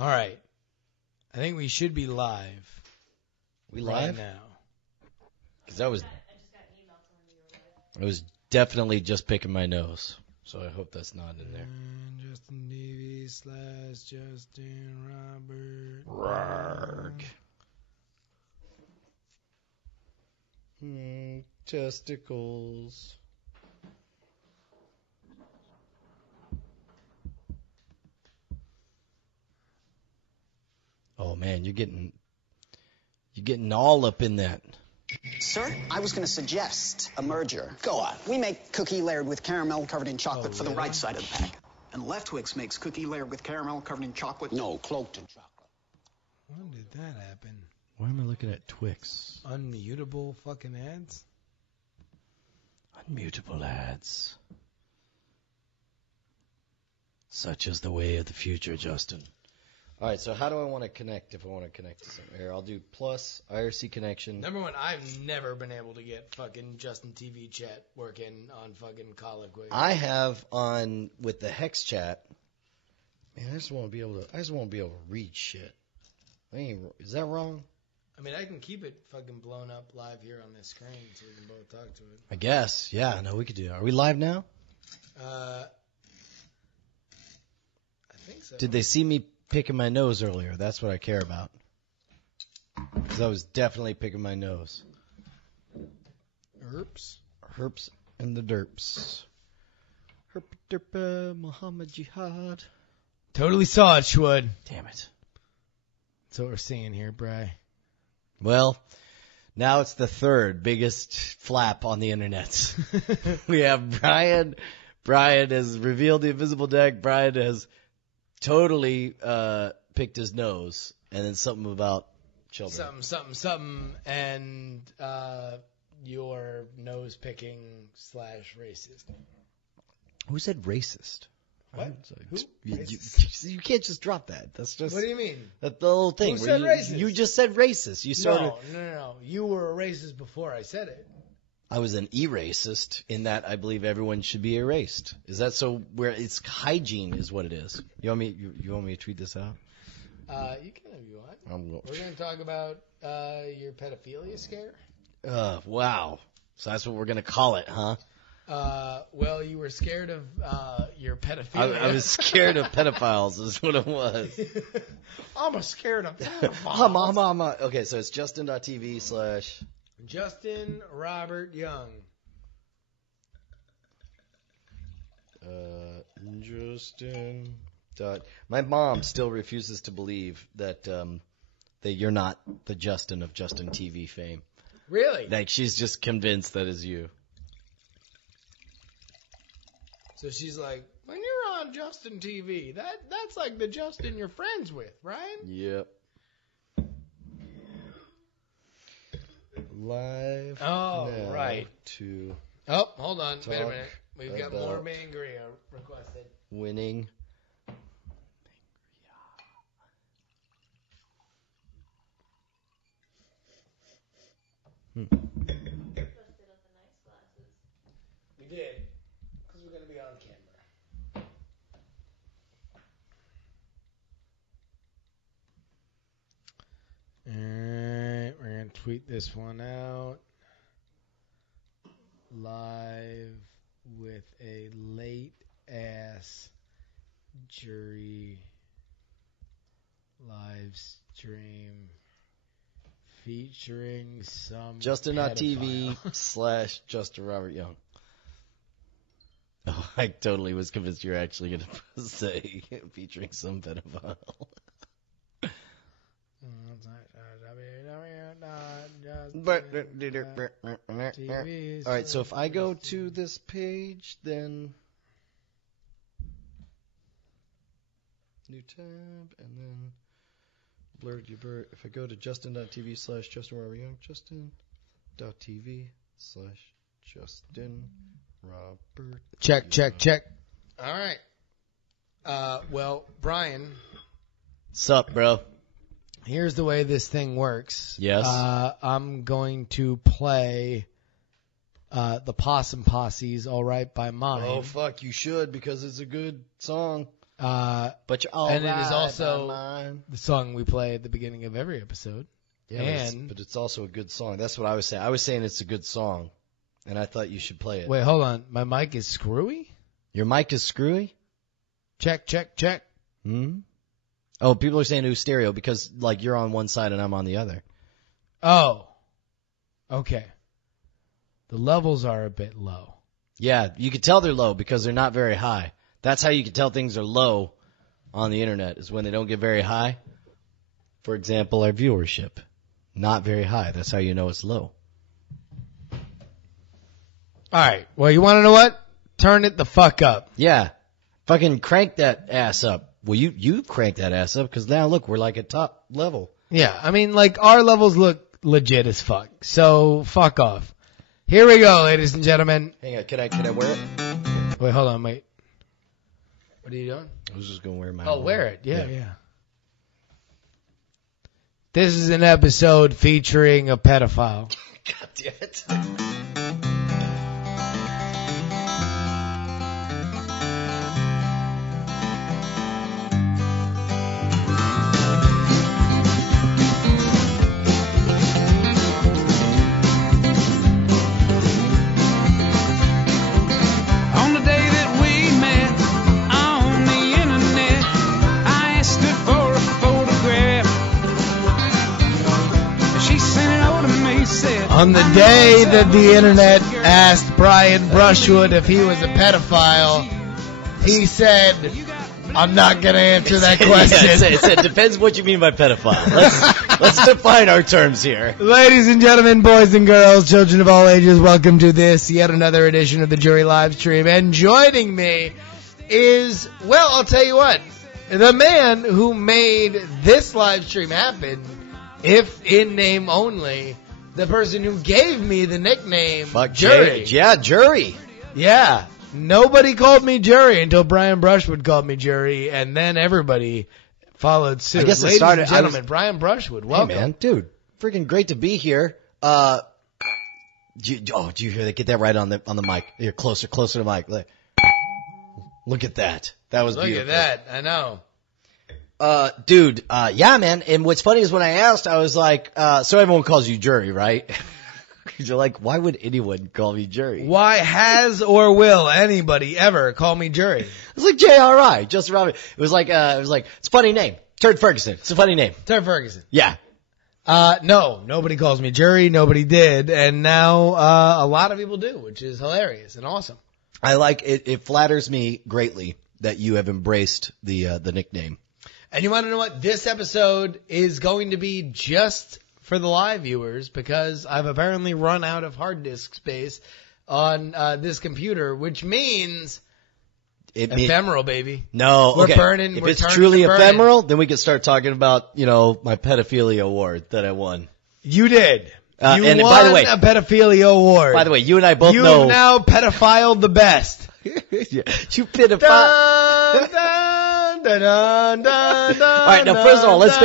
All right. I think we should be live. We right live? now. Because I was definitely just picking my nose. So I hope that's not in there. Justin TV / Justin Robert. Rarg. Testicles. Oh man, you're getting all up in that. Sir, I was going to suggest a merger. Go on. We make cookie layered with caramel covered in chocolate for the right side of the pack. And Leftwix makes cookie layered with caramel covered in chocolate. No, cloaked in chocolate. When did that happen? Why am I looking at Twix? Unmutable fucking ads? Unmutable ads. Such is the way of the future, Justin. All right, so how do I want to connect if I want to connect to something? Here, I'll do plus IRC connection. Number one, I've never been able to get fucking Justin TV chat working on fucking Colloquy. I have on with the hex chat. Man, I just want to be able to read shit. Is that wrong? I mean, I can keep it fucking blown up live here on this screen so we can both talk to it. I guess. Yeah, no, we could do that. Are we live now? I think so. Did they see me picking my nose earlier? That's what I care about. Because I was definitely picking my nose. Herps and the derps. Herp derpa Muhammad Jihad. Totally saw it, Schwood. Damn it. That's what we're seeing here, Bri. Well, now it's the third biggest flap on the internet. We have Brian. Brian has revealed the invisible deck. Brian has totally picked his nose, and then something about children. Something, and your nose picking / racist. Who said racist? What? Who? You can't just drop that. That's just. What do you mean? That's the whole thing. Who said racist? You just said racist. You started. No. You were a racist before I said it. I was an e-racist in that I believe everyone should be erased. Is that so? Where it's hygiene is what it is. You want me to tweet this out? You can if you want. We're going to talk about your pedophilia scare. Wow. So that's what we're going to call it, huh? Well, you were scared of your pedophilia. I was scared of pedophiles is what it was. I'm scared of pedophiles. Okay, so it's justin.tv/ Justin Robert Young. Justin. My mom still refuses to believe that you're not the Justin of Justin TV fame. Really? Like she's just convinced that is you. So she's like, when you're on Justin TV, that's like the Justin you're friends with, right? Yep. Live. Oh, now right. To oh, hold on. Wait a minute. We've got more Mangria requested. Winning. We did. Because we're going to be on camera. Alright, we're going to tweet this one out. Live with a late-ass JuRY live stream featuring some Justin.tv / Justin Robert Young. Oh, I totally was convinced you were actually going to say featuring some pedophile. All right, so if I go to this page, then new tab, and then blurred you blur. If I go to justin.tv / Justin Robert Young, justin.tv / Justin Robert. Check. All right. Well, Brian. Sup, bro? Here's the way this thing works. Yes. I'm going to play the Possum Posse's All Right by Mine. Oh, fuck, you should because it's a good song. But you're all and right, it is also mine. the song we play at the beginning of every episode. Yeah, but it's also a good song. That's what I was saying. I was saying it's a good song, and I thought you should play it. Wait, hold on. My mic is screwy? Your mic is screwy? Check, check, check. Oh, people are saying it was stereo because, like, you're on one side and I'm on the other. Oh. Okay. The levels are a bit low. Yeah, you can tell they're low because they're not very high. That's how you can tell things are low on the internet, is when they don't get very high. For example, our viewership. Not very high. That's how you know it's low. All right. Well, you want to know what? Turn it the fuck up. Yeah. Fucking crank that ass up. Well, you crank that ass up because now, look, we're like at top level. Yeah. I mean, like, our levels look legit as fuck. So, fuck off. Here we go, ladies and gentlemen. Hang on. Can I wear it? Wait, hold on, wait. What are you doing? I was just going to wear my Oh, wear it. Yeah. This is an episode featuring a pedophile. God damn it. On the day that we met on the internet, I asked her for a photograph. She sent it over to me, said, On the day that the internet asked Brian Brushwood if he was a pedophile, he said, I'm not going to answer that question. Yeah, it depends what you mean by pedophile. Let's define our terms here. Ladies and gentlemen, boys and girls, children of all ages, welcome to this, yet another edition of the JuRY live stream. And joining me is, well, I'll tell you what, the man who made this live stream happen, if in name only, the person who gave me the nickname JuRY. Yeah, JuRY. Yeah. Nobody called me JuRY until Brian Brushwood called me JuRY, and then everybody followed suit. I guess it Ladies started- and gentlemen, Brian Brushwood, welcome. Hey, man. Dude, freaking great to be here. Do you hear that? Get that right on the mic. Here, closer to the mic. Look at that. That was beautiful. Look at that. I know. Dude, yeah, man. And what's funny is when I asked, I was like, so everyone calls you JuRY, right? You're like, why would anyone call me JuRY? Why has or will anybody ever call me JuRY? It's like JRI, just around. It was like, it's a funny name. Turd Ferguson. It's a funny name. Turd Ferguson. Yeah. No, nobody calls me JuRY. Nobody did. And now, a lot of people do, which is hilarious and awesome. I like it. It flatters me greatly that you have embraced the nickname. And you want to know what? This episode is going to be just for the live viewers because I've apparently run out of hard disk space on this computer, which means ephemeral, baby. No, we're okay. burning. If we're it's turning truly and burning. ephemeral, then we can start talking about, my pedophilia award that I won. You did. You and won by the way, a pedophilia award. By the way, you and I both you know. You've now pedophiled the best. You pedophile. All right, now first of all, let's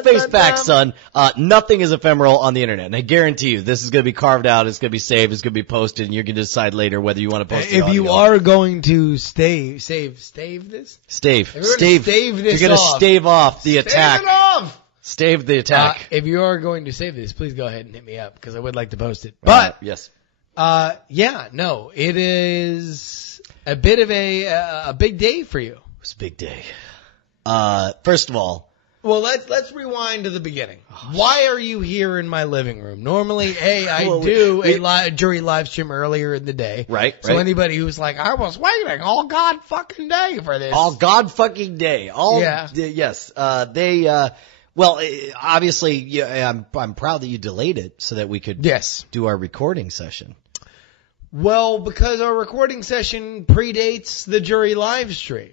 face facts, son. Nothing is ephemeral on the internet, and I guarantee you, this is going to be carved out. It's going to be saved. It's going to be posted, and you're going to decide later whether you want to post it. If you are going to stave this, stave this you're going to stave off the attack. Stave it off. Stave the attack. If you are going to save this, please go ahead and hit me up because I would like to post it. But yes, it is a bit of a big day for you. It's a big day. First of all, well, let's rewind to the beginning. Why are you here in my living room? Normally, I do a JuRY live stream earlier in the day. Right. So anybody who's like, I was waiting all god fucking day for this. All god fucking day. Yes. Well, obviously, I'm proud that you delayed it so that we could do our recording session. Well, because our recording session predates the JuRY live stream.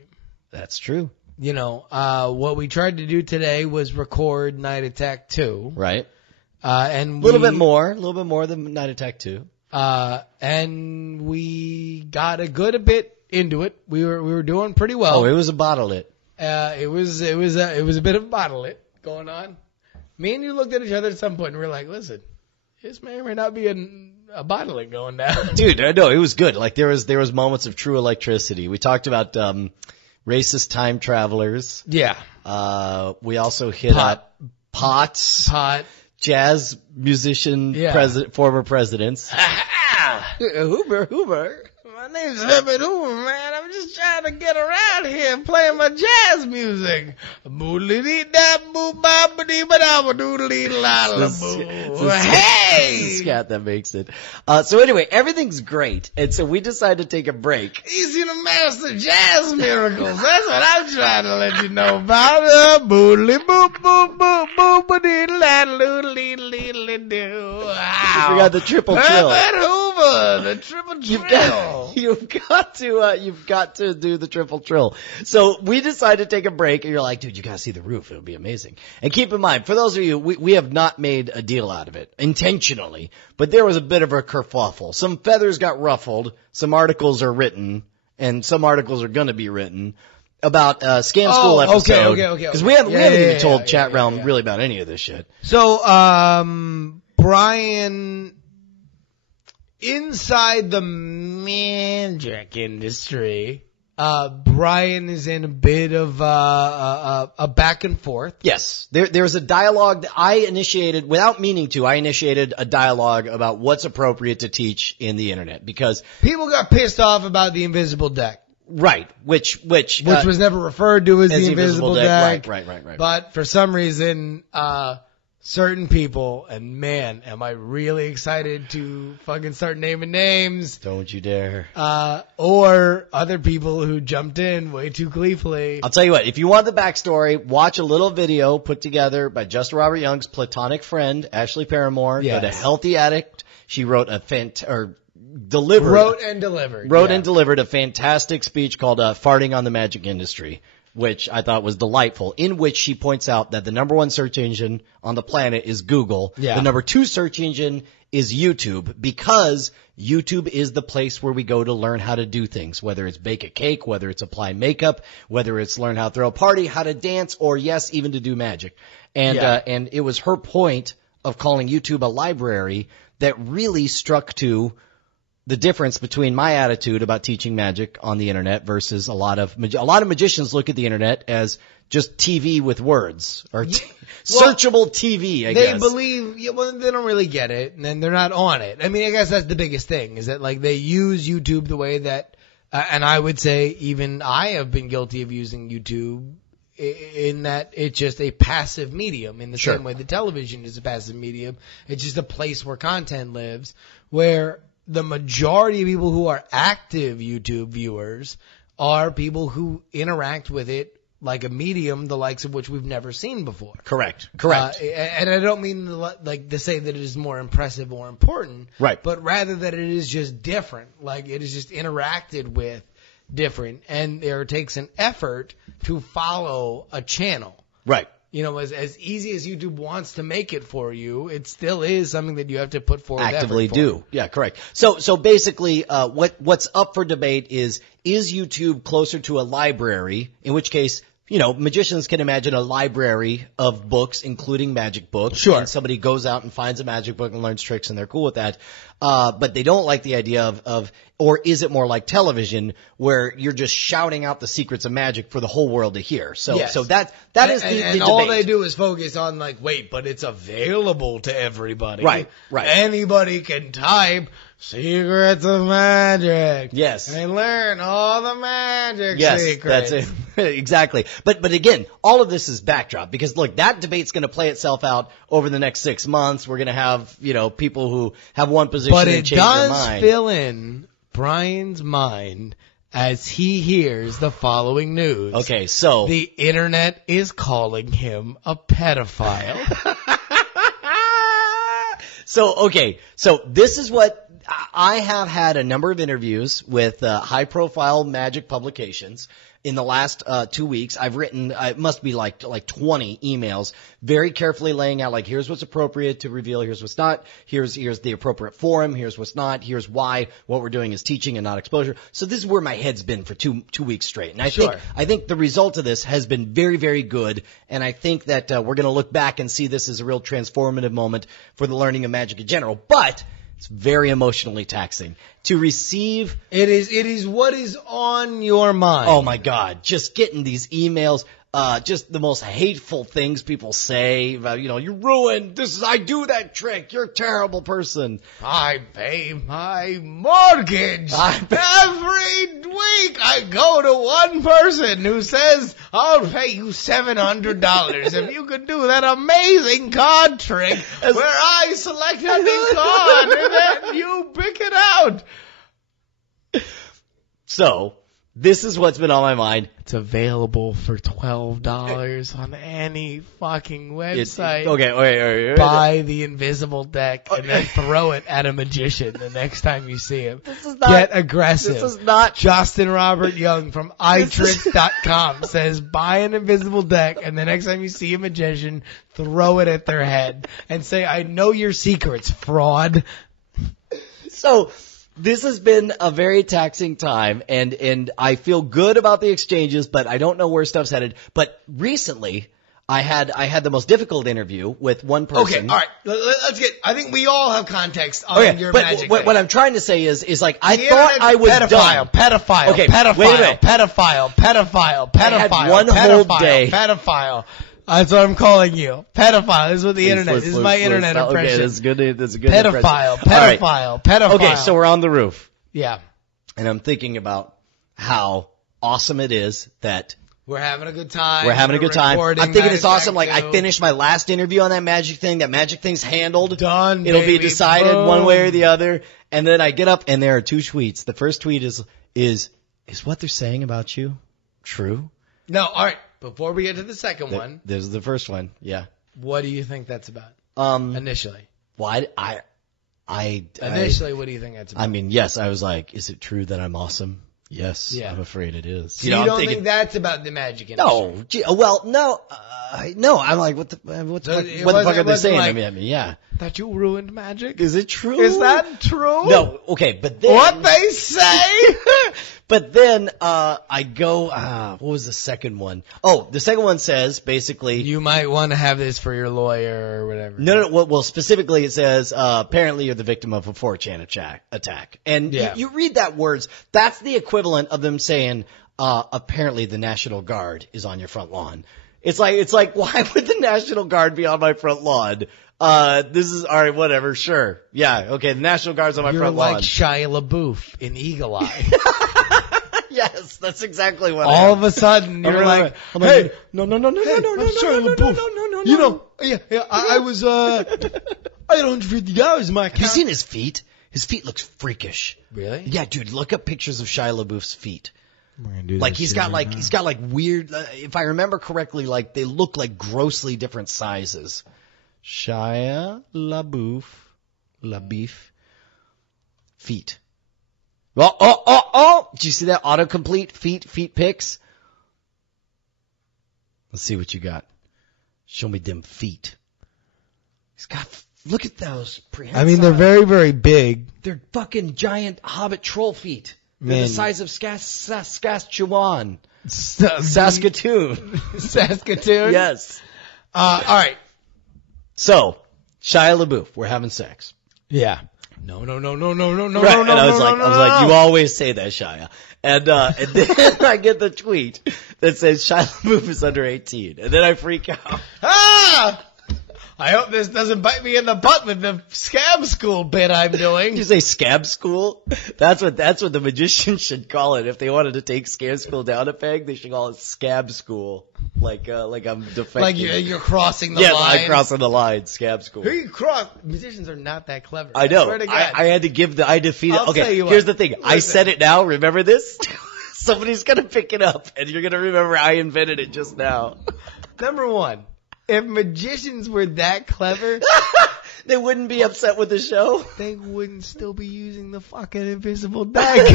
That's true. What we tried to do today was record Night Attack 2. Right. And a little bit more than Night Attack 2. And we got a bit into it. We were doing pretty well. Oh, it was a bottle it. It was a bit of a bottle it going on. Me and you looked at each other at some point and we were like, listen, this may or may not be a bottle it going down. Dude, no, it was good. Like there was moments of true electricity. We talked about racist time travelers. Yeah. We also hit up pots, jazz musician, former presidents. Hoover. My name's Herbert Hoover, man. I'm just trying to get around here playing my jazz music. Hey! Scat that makes it. So anyway, everything's great. And so we decided to take a break. Easy to master jazz miracles. That's what I'm trying to let you know about. You forgot the triple trill. Herbert Hoover, the triple trill. You've got to do the triple trill. So we decided to take a break, and you're like, dude, you gotta see the roof. It'll be amazing. And keep in mind, for those of you, we have not made a deal out of it intentionally, but there was a bit of a kerfuffle. Some feathers got ruffled. Some articles are written, and some articles are gonna be written about Scam School episode. Okay. Because we haven't even told Chat Realm really about any of this shit. So, Brian, inside the magic industry, Brian is in a bit of a back and forth. Yes. There's a dialogue that I initiated without meaning to. I initiated a dialogue about what's appropriate to teach in the internet because people got pissed off about the invisible deck. Right. Which was never referred to as the invisible deck. Right. But for some reason, certain people, and man, am I really excited to fucking start naming names. Don't you dare. Or other people who jumped in way too gleefully. I'll tell you what, if you want the backstory, watch a little video put together by Justin Robert Young's platonic friend, Ashley Paramore. Yes. Go to Healthy Addict. She wrote Wrote and delivered a fantastic speech called Farting on the Magic Industry, which I thought was delightful, in which she points out that the number one search engine on the planet is Google. Yeah. The number two search engine is YouTube, because YouTube is the place where we go to learn how to do things, whether it's bake a cake, whether it's apply makeup, whether it's learn how to throw a party, how to dance, or yes, even to do magic. And it was her point of calling YouTube a library that really struck to the difference between my attitude about teaching magic on the internet versus a lot of magicians look at the internet as just TV with words or searchable TV, I guess. They believe, they don't really get it, and then they're not on it. I mean, I guess that's the biggest thing, is that like they use YouTube the way that, and I would say even I have been guilty of using YouTube in that it's just a passive medium in the same way the television is a passive medium. It's just a place where content lives, where the majority of people who are active YouTube viewers are people who interact with it like a medium, the likes of which we've never seen before. Correct. And I don't mean like to say that it is more impressive or important, right? But rather that it is just different. Like it is just interacted with different, and there takes an effort to follow a channel. Right. You know, as easy as YouTube wants to make it for you, it still is something that you have to put forward actively effort for. do. Yeah, correct. So basically, what's up for debate is YouTube closer to a library? In which case, magicians can imagine a library of books, including magic books. Sure. And somebody goes out and finds a magic book and learns tricks, and they're cool with that. But they don't like the idea or is it more like television, where you're just shouting out the secrets of magic for the whole world to hear? So that is the debate. All they do is focus on but it's available to everybody. Right. Anybody can type secrets of magic. Yes. And learn all the magic secrets. That's it. Exactly. But again, all of this is backdrop, because look, that debate's going to play itself out over the next 6 months. We're going to have, people who have one position and change their mind. But it does fill in Brian's mind as he hears the following news. Okay, so the internet is calling him a pedophile. So this is what I have had a number of interviews with high-profile magic publications in the last 2 weeks. I've written, it must be like 20 emails, very carefully laying out, here's what's appropriate to reveal, here's what's not, here's the appropriate forum, here's what's not, here's why what we're doing is teaching and not exposure. So this is where my head's been for two weeks straight. And I think the result of this has been very, very good. And I think that we're going to look back and see this as a real transformative moment for the learning of magic in general. But It's very emotionally taxing. To receive... It is what is on your mind. Oh, my God. Just getting these emails, just the most hateful things people say about, you're ruined. I do that trick. You're a terrible person. I pay my mortgage. Every week I go to one person who says, I'll pay you $700 if you could do that amazing card trick where I select a new card and then you pick it out. So, this is what's been on my mind. It's available for $12 on any fucking website. Okay. Buy the invisible deck and then throw it at a magician the next time you see him. This is not, Get aggressive. This is not... Justin Robert Young from iTricks.com says buy an invisible deck and the next time you see a magician, throw it at their head and say, I know your secrets, fraud. So... This has been a very taxing time, and I feel good about the exchanges, but I don't know where stuff's headed. But recently, I had the most difficult interview with one person. Okay, all right. Let's get. I think we all have context on your magic. But what I'm trying to say is like I thought I was done. Pedophile. Okay, pedophile. wait a minute. Pedophile. I had one whole day. Pedophile. That's what I'm calling you. Pedophile. This is what the internet. This is my internet impression. Okay, that's good. That's a good pedophile. Impression. Pedophile. Okay, so we're on the roof. Yeah. And I'm thinking about how awesome it is that we're having a good time. I'm thinking it's awesome. Like I finished my last interview on that magic thing. That magic thing's handled. Done. It'll be decided one way or the other. And then I get up and there are two tweets. The first tweet is what they're saying about you true? No. All right. Before we get to the second one, there's the first one. Yeah. What do you think that's about? Initially. Well, Initially, what do you think that's about? I mean, yes, I was like, is it true that I'm awesome? Yes, yeah. I'm afraid it is. So you don't think that's about the magic industry? No. No. I'm like, what the fuck are they saying? Like, I mean, yeah. That you ruined magic? Is it true? Is that true? No. Okay, but then what they say. But then I go. What was the second one? Oh, the second one says basically you might want to have this for your lawyer or whatever. No. Well, specifically it says apparently you're the victim of a 4chan attack, and you read that words. That's the equivalent of them saying apparently the National Guard is on your front lawn. It's like why would the National Guard be on my front lawn? This is all right. Whatever. Sure. Yeah. Okay. The National Guard's on my front lawn. You're like Shia LaBeouf in Eagle Eye. Yes, that's exactly what. All of a sudden, you're like, hey, no. I'm Shia LaBeouf. No. Yeah. I was I had $150 in my account. Have you seen his feet? His feet looks freakish. Really? Yeah, dude. Look up pictures of Shia LaBeouf's feet. Like he's got like weird. If I remember correctly, like they look like grossly different sizes. Shia LaBeouf feet. Oh! Did you see that autocomplete feet pics? Let's see what you got. Show me them feet. He's got. Look at those. I mean, they're very, very big. They're fucking giant hobbit troll feet. They're the size of Saskatchewan. Saskatoon. Saskatoon? Yes. All right. So, Shia LaBeouf, we're having sex. Yeah. No. Right. And I was like, you always say that, Shia. And then I get the tweet that says Shia LaBeouf is under 18. And then I freak out. Ah! I hope this doesn't bite me in the butt with the scab school bit I'm doing. Did you say scab school? That's what the magicians should call it. If they wanted to take scab school down a peg, they should call it scab school. Like I'm defecting. Like you're crossing the line. Yeah, I'm crossing the line. Scab school. Who you cross? Musicians are not that clever. I know. Swear to God. I had to defeat it. I'll Okay, tell you here's what. the thing. I said it now. Remember this? Somebody's gonna pick it up, and you're gonna remember I invented it just now. Number one. If magicians were that clever, they wouldn't be upset with the show. They wouldn't still be using the fucking invisible deck.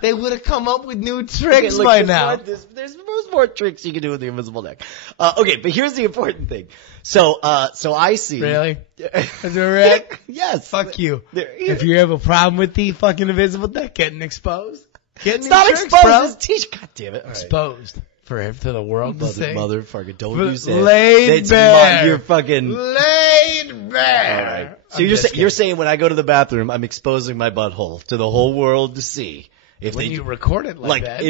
They would have come up with new tricks by now. There's more tricks you can do with the invisible deck. Okay, but here's the important thing. So I see. Really? Is it right? Yes. Fuck you. If you have a problem with the fucking invisible deck getting exposed, it's not exposed. It's God damn it. Exposed. For the world to see. Motherfucker, don't use it. Laid bare. You're fucking laid bare. All right. So you're saying when I go to the bathroom, I'm exposing my butthole to the whole world to see. If when they, you record it like that.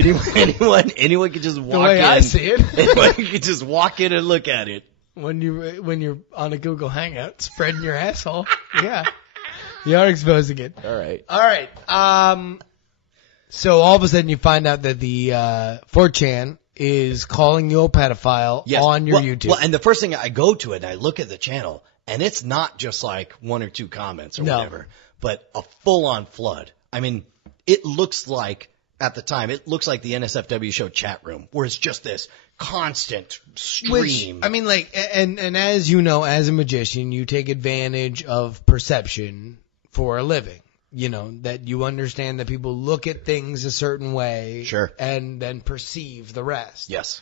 anyone can just walk the way in. I see it. Anyone can just walk in and look at it. When you're on a Google Hangout spreading your asshole, yeah, you are exposing it. All right. So all of a sudden you find out that the 4chan is calling you a pedophile on your YouTube. Well, and the first thing I go to it, and I look at the channel, and it's not just like 1 or 2 comments or whatever, but a full-on flood. I mean, it looks like, at the time, it looks like the NSFW show chat room, where it's just this constant stream. Which, I mean, like, and as you know, as a magician, you take advantage of perception for a living. You know, that you understand that people look at things a certain way. Sure. And then perceive the rest. Yes.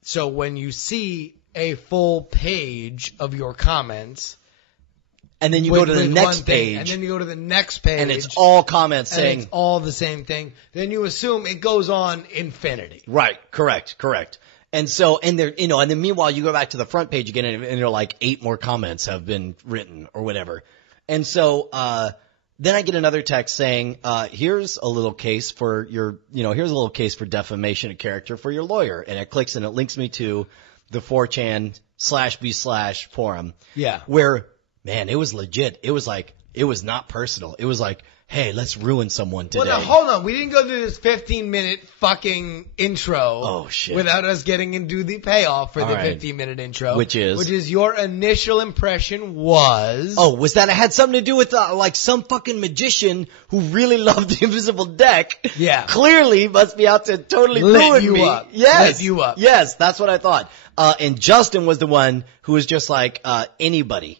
So when you see a full page of your comments, and then you go to the next page, and then you go to the next page, and it's all comments and saying it's all the same thing, then you assume it goes on infinity. Right. Correct. And so, and there, you know, and then meanwhile you go back to the front page again, and there are like 8 more comments have been written or whatever. And so, then I get another text saying, here's a little case for here's a little case for defamation of character for your lawyer. And it clicks and it links me to the 4chan/b/ forum. Yeah. Where, man, it was legit. It was like, it was not personal. It was like, hey, let's ruin someone today. Well, now, hold on. We didn't go through this 15-minute fucking intro. Oh, shit. Without us getting into the payoff for All the right. 15-minute intro. Which is your initial impression was... Oh, was that it had something to do with, like, some fucking magician who really loved the invisible deck? Yeah. Clearly must be out to totally Lit ruin you me. up. Yes. Lit you up. Yes, that's what I thought. And Justin was the one who was just like, anybody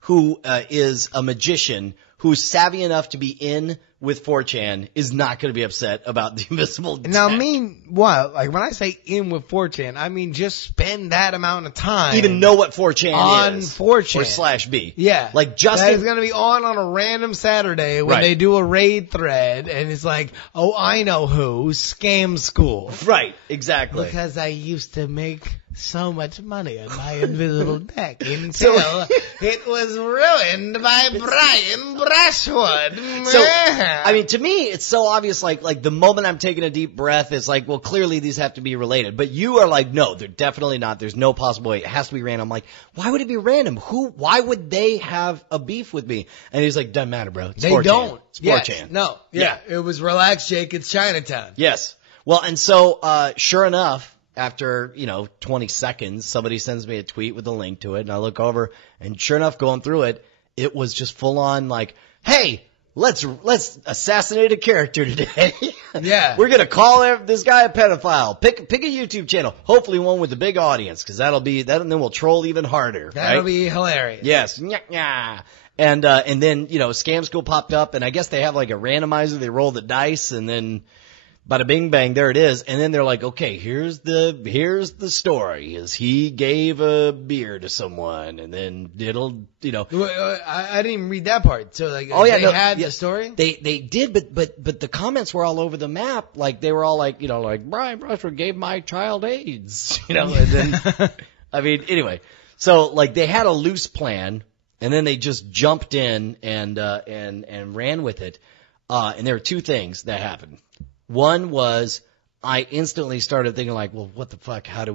who is a magician who's savvy enough to be in with 4chan is not going to be upset about the invisible deck. Now, like when I say in with 4chan, I mean just spend that amount of time. Even know what 4chan on is. 4chan. Or /B. Yeah. Like Justin. That is going to be on a random Saturday when they do a raid thread and it's like, oh, I know who, Scam School. Right, exactly. Because I used to make so much money on my invisible deck until it was ruined by Brian Brushwood. So, I mean, to me, it's so obvious, like the moment I'm taking a deep breath, it's like, well, clearly these have to be related. But you are like, no, they're definitely not. There's no possible way. It has to be random. I'm like, why would it be random? Why would they have a beef with me? And he's like, doesn't matter, bro. It's they 4chan. don't. It's 4chan. No. Yeah. It was relax, Jake. It's Chinatown. Yes. Well, and so, sure enough, after, 20 seconds, somebody sends me a tweet with a link to it, and I look over, and sure enough, going through it, it was just full on like, hey, let's assassinate a character today. Yeah. We're gonna call this guy a pedophile. Pick a YouTube channel, hopefully one with a big audience, because that'll be that, and then we'll troll even harder. That'll right? be hilarious. Yes. Nya. And then Scam School popped up, and I guess they have like a randomizer. They roll the dice, and then bada bing bang, there it is. And then they're like, okay, here's the story. Is he gave a beer to someone, and then it'll, I didn't even read that part. So like, the story? They did, but the comments were all over the map. Like they were all like, like Brian Brushwood gave my child AIDS, and then, I mean, anyway. So like they had a loose plan, and then they just jumped in and ran with it. And there were 2 things that happened. One was I instantly started thinking like, well, what the fuck? When do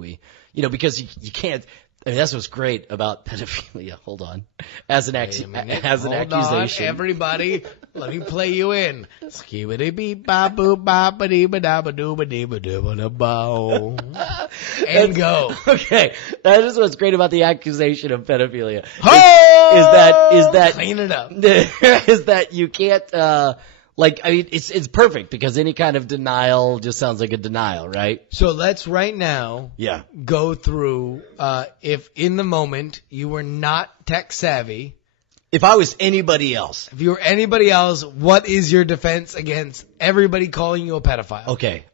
we? Because you can't. I mean, that's what's great about pedophilia. Hold on. As an accusation. Hold on, everybody. Let me play you in. Skibidi beep ba boop ba ba dee ba da ba doo ba dee ba doo ba da bo. And go. Okay. That is what's great about the accusation of pedophilia. Is that clean it up. Is that you can't it's perfect because any kind of denial just sounds like a denial, right? So let's right now go through if in the moment you were not tech savvy. If I was anybody else. If you were anybody else, what is your defense against everybody calling you a pedophile? Okay.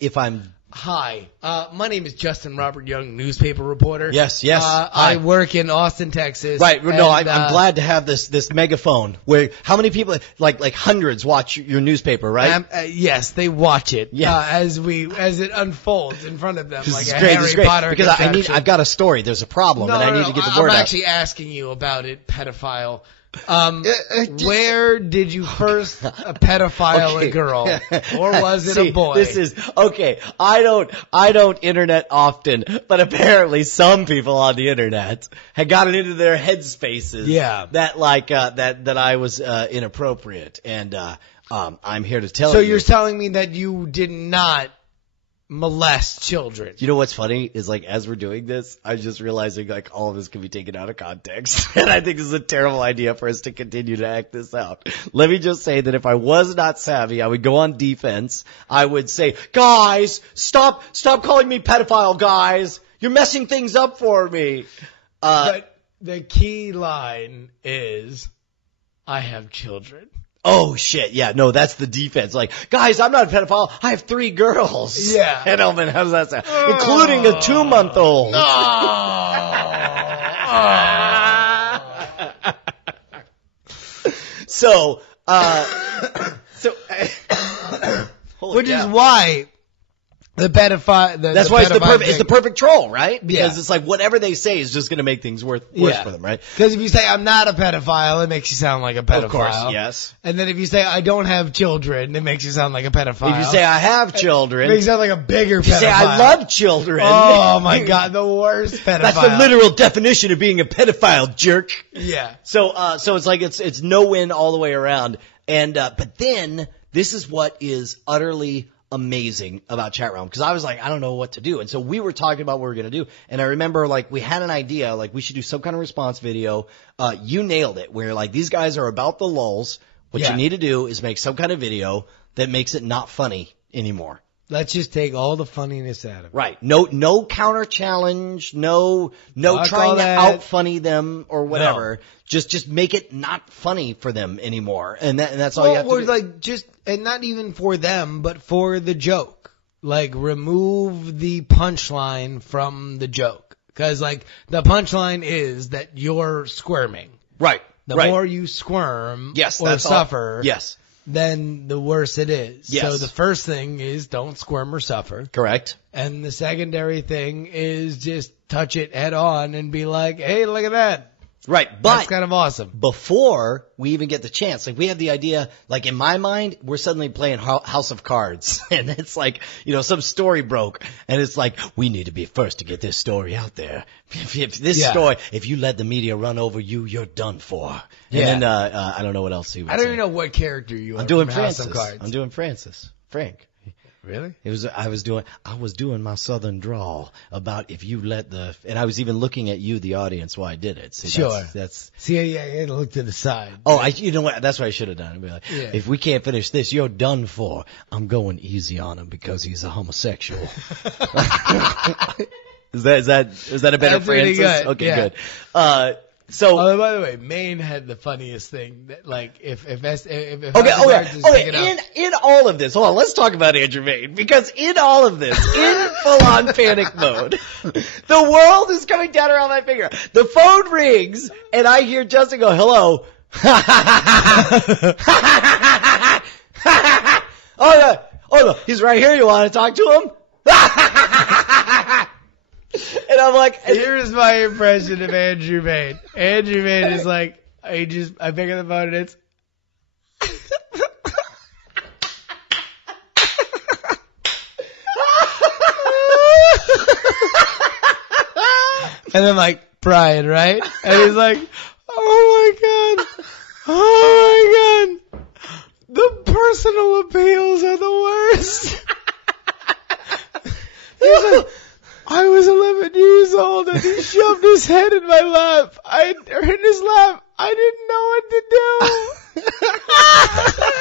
If I'm Hi, my name is Justin Robert Young, newspaper reporter. Yes. I work in Austin, Texas. Right. No, and, I'm glad to have this megaphone. Where how many people? Like hundreds watch your newspaper, right? Yes, they watch it. Yeah. As it unfolds in front of them, This like is a great. Harry This is great Potter because contraption. I've got a story. There's a problem, and I need to get the word I'm out. actually asking you about it, pedophile. Where did you first pedophile a girl, or was it a boy? This is okay. I don't internet often, but apparently some people on the internet had gotten into their headspaces. Yeah. That that I was inappropriate, and I'm here to tell you. So you're telling me that you did not molest children? You know what's funny is, like, as we're doing this, I'm just realizing, like, all of this can be taken out of context. And I think this is a terrible idea for us to continue to act this out. Let me just say that if I was not savvy, I would go on defense. I would say, guys, stop calling me pedophile, guys. You're messing things up for me. But the key line is, I have children. Oh, shit. Yeah, no, that's the defense. Like, guys, I'm not a pedophile. I have 3 girls. Yeah. Edelman, how does that sound? Including a 2-month-old. So, Which is why the pedophile. That's why it's the perfect troll, right? Because Yeah. it's like whatever they say is just going to make things worse for them, right? Because if you say I'm not a pedophile, it makes you sound like a pedophile. Of course, yes. And then if you say I don't have children, it makes you sound like a pedophile. If you say I have it children, makes you sound like a bigger pedophile. you say I love children. Oh my God, the worst pedophile. That's the literal definition of being a pedophile, jerk. Yeah. So it's like it's no win all the way around. And but then this is what is utterly amazing about Chat Realm, because I was like, I don't know what to do. And so we were talking about what we were going to do. And I remember, like, we had an idea, like, we should do some kind of response video. You nailed it, where, like, these guys are about the lulz. What you need to do is make some kind of video that makes it not funny anymore. Let's just take all the funniness out of it. Right. No counter challenge. No trying to out funny them or whatever. No. Just make it not funny for them anymore. And that's all you have to do. Like, and not even for them, but for the joke. Like, remove the punchline from the joke. Because, like, the punchline is that you're squirming. Right. The more you squirm or suffer. Yes. Then the worse it is. Yes. So the first thing is don't squirm or suffer. Correct. And the secondary thing is just touch it head on and be like, hey, look at that. Right. But that's kind of awesome. Before we even get the chance, like, we have the idea, like, in my mind, we're suddenly playing House of Cards. And it's like, some story broke. And it's like, we need to be first to get this story out there. If this story, if you let the media run over you, you're done for. Yeah. And then, I don't know what else he would say. I don't even know what character you are. I'm doing Francis. House of Cards. I'm doing Frank. Really? I was doing my southern drawl about if you let and I was even looking at you, the audience, while I did it. See, sure. See, yeah, I had to look to the side. Oh, you know what? That's what I should have done. I'd be like, if we can't finish this, you're done for. I'm going easy on him because he's a homosexual. Is that a better Francis? Really good. Okay, yeah. Good. So, by the way, Maine had the funniest thing that, like, if in all of this, hold on, let's talk about Andrew Maine, because in all of this, in full-on panic mode, the world is coming down around my finger. The phone rings, and I hear Justin go, hello. Oh no, he's right here. You want to talk to him? And I'm like, here's my impression of Andrew Maine. Andrew Maine is like, I pick up the phone and it's, and I'm like, Brian, right? And he's like, oh my God, the personal appeals are the worst. He's like, I was 11 years old and he shoved his head in my lap. In his lap. I didn't know what to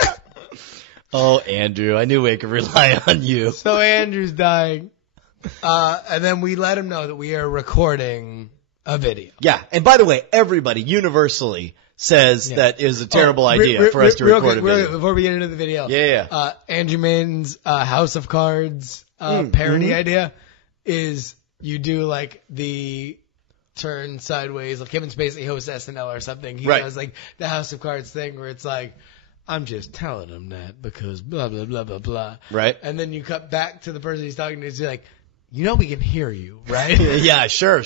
do. Oh, Andrew, I knew we could rely on you. So Andrew's dying. And then we let him know that we are recording a video. Yeah. And by the way, everybody universally says that is a terrible idea for us to record a video. Before we get into the video. Yeah. Andrew Main's House of Cards parody idea is you do like the turn sideways, like Kevin Spacey hosts SNL or something. He does like the House of Cards thing where it's like, I'm just telling him that because blah, blah, blah, blah, blah. Right. And then you cut back to the person he's talking to. He's like, we can hear you, right? Yeah, sure.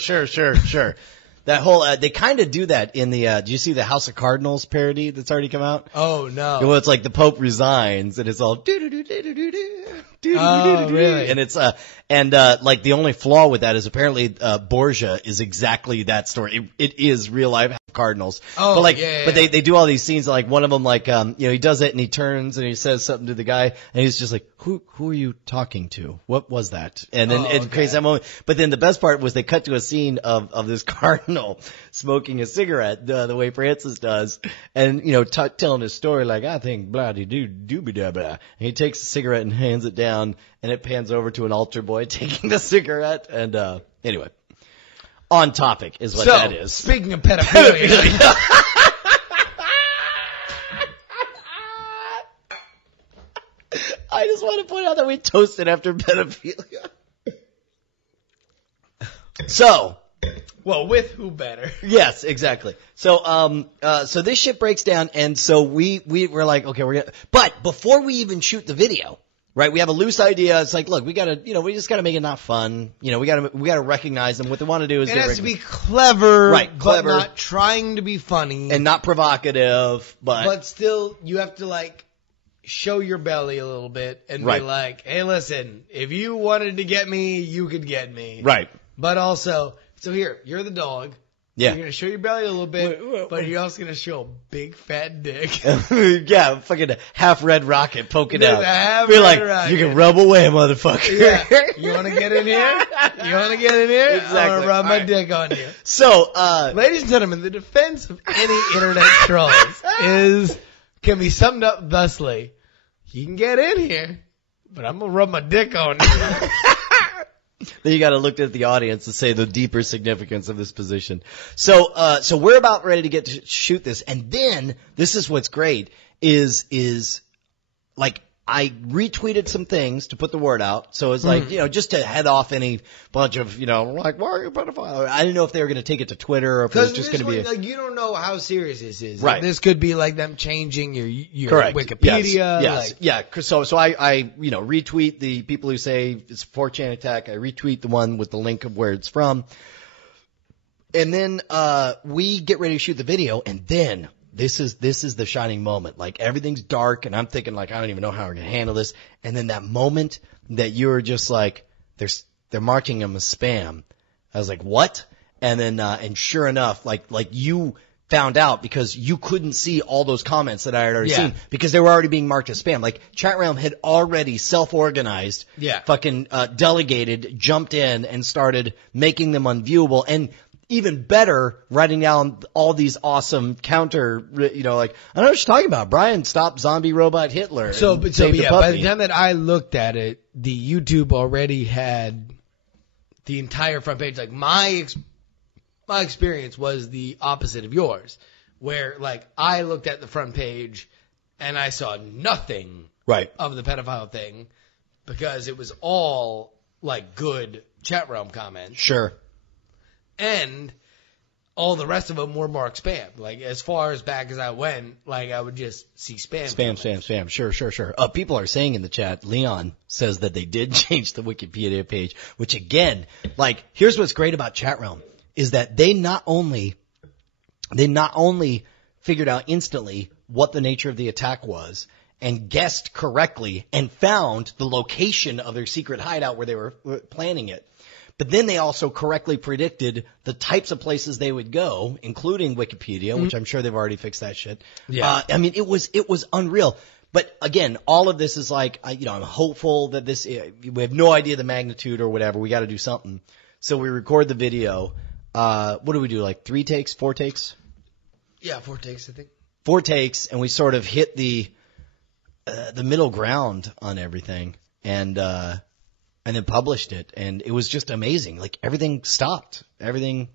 That whole, they kind of do that in the, do you see the House of Cardinals parody that's already come out? Oh, no. Well, it's like the Pope resigns and it's all do-do-do-do-do-do-do. Oh, really? And it's, like the only flaw with that is apparently, Borgia is exactly that story. It is real life Cardinals. Oh, but like, yeah. But they do all these scenes like one of them like, he does it and he turns and he says something to the guy and he's just like, who are you talking to? What was that? And then it creates that moment. But then the best part was they cut to a scene of this cardinal smoking a cigarette, the way Francis does, and, telling his story like, I think blah-de-doo-doo-be-da-blah. And he takes the cigarette and hands it down and it pans over to an altar boy taking the cigarette and, anyway. On topic is what that is. Speaking of pedophilia. I just want to point out that we toasted after pedophilia. So. Well, with who better? Yes, exactly. So, so this shit breaks down and so we're like, okay, but before we even shoot the video, right, we have a loose idea. It's like, look, we we just gotta make it not fun. We gotta recognize them. What they want to do is it has to be clever, right? Clever, but not trying to be funny and not provocative, but still, you have to like show your belly a little bit and be like, hey, listen, if you wanted to get me, you could get me, right? But also, so here, you're the dog. Yeah. You're going to show your belly a little bit, but you're also going to show a big fat dick. Yeah, fucking half red rocket poking out. Be like, rocket. You can rub away, motherfucker. Yeah. You want to get in here? Exactly. I'm going to rub my dick on you. So, ladies and gentlemen, the defense of any internet trolls can be summed up thusly. You can get in here, but I'm going to rub my dick on you. Then you got to look at the audience and say the deeper significance of this position. So we're about ready to get to shoot this, and then this is what's great is like I retweeted some things to put the word out. So it's like just to head off any bunch of like, why are you a pedophile? I didn't know if they were going to take it to Twitter or if it was just going to be like you don't know how serious this is. Right. Like, this could be like them changing your correct. Wikipedia. Yes. Yeah. So I retweet the people who say it's a 4chan attack. I retweet the one with the link of where it's from. And then we get ready to shoot the video, and then this is the shining moment. Like everything's dark, and I'm thinking like I don't even know how we're gonna handle this. And then that moment that you're just like they're marking him as spam. I was like, what? And then and sure enough, like you found out because you couldn't see all those comments that I had already seen because they were already being marked as spam. Like Chat Realm had already self-organized, fucking delegated, jumped in and started making them unviewable, and even better, writing down all these awesome counter, like, I don't know what you're talking about. Brian stopped zombie robot Hitler. By the time that I looked at it, the YouTube already had the entire front page. Like my experience was the opposite of yours, where like I looked at the front page and I saw nothing of the pedophile thing because it was all like good Chat Realm comments. Sure. And all the rest of them were marked spam. Like, as far as back as I went, like, I would just see spam. Spam. Sure. People are saying in the chat, Leon says that they did change the Wikipedia page, which again, like, here's what's great about Chat Realm, is that they not only figured out instantly what the nature of the attack was, and guessed correctly, and found the location of their secret hideout where they were planning it, but then they also correctly predicted the types of places they would go, including Wikipedia, which I'm sure they've already fixed that shit. Yeah. I mean, it was unreal. But again, all of this is like, I'm hopeful that we have no idea the magnitude or whatever. We got to do something. So we record the video. What do we do? Like 3 takes, 4 takes? Yeah, 4 takes, I think. 4 takes, and we sort of hit the middle ground on everything. And then published it, and it was just amazing. Like, everything stopped. Everything.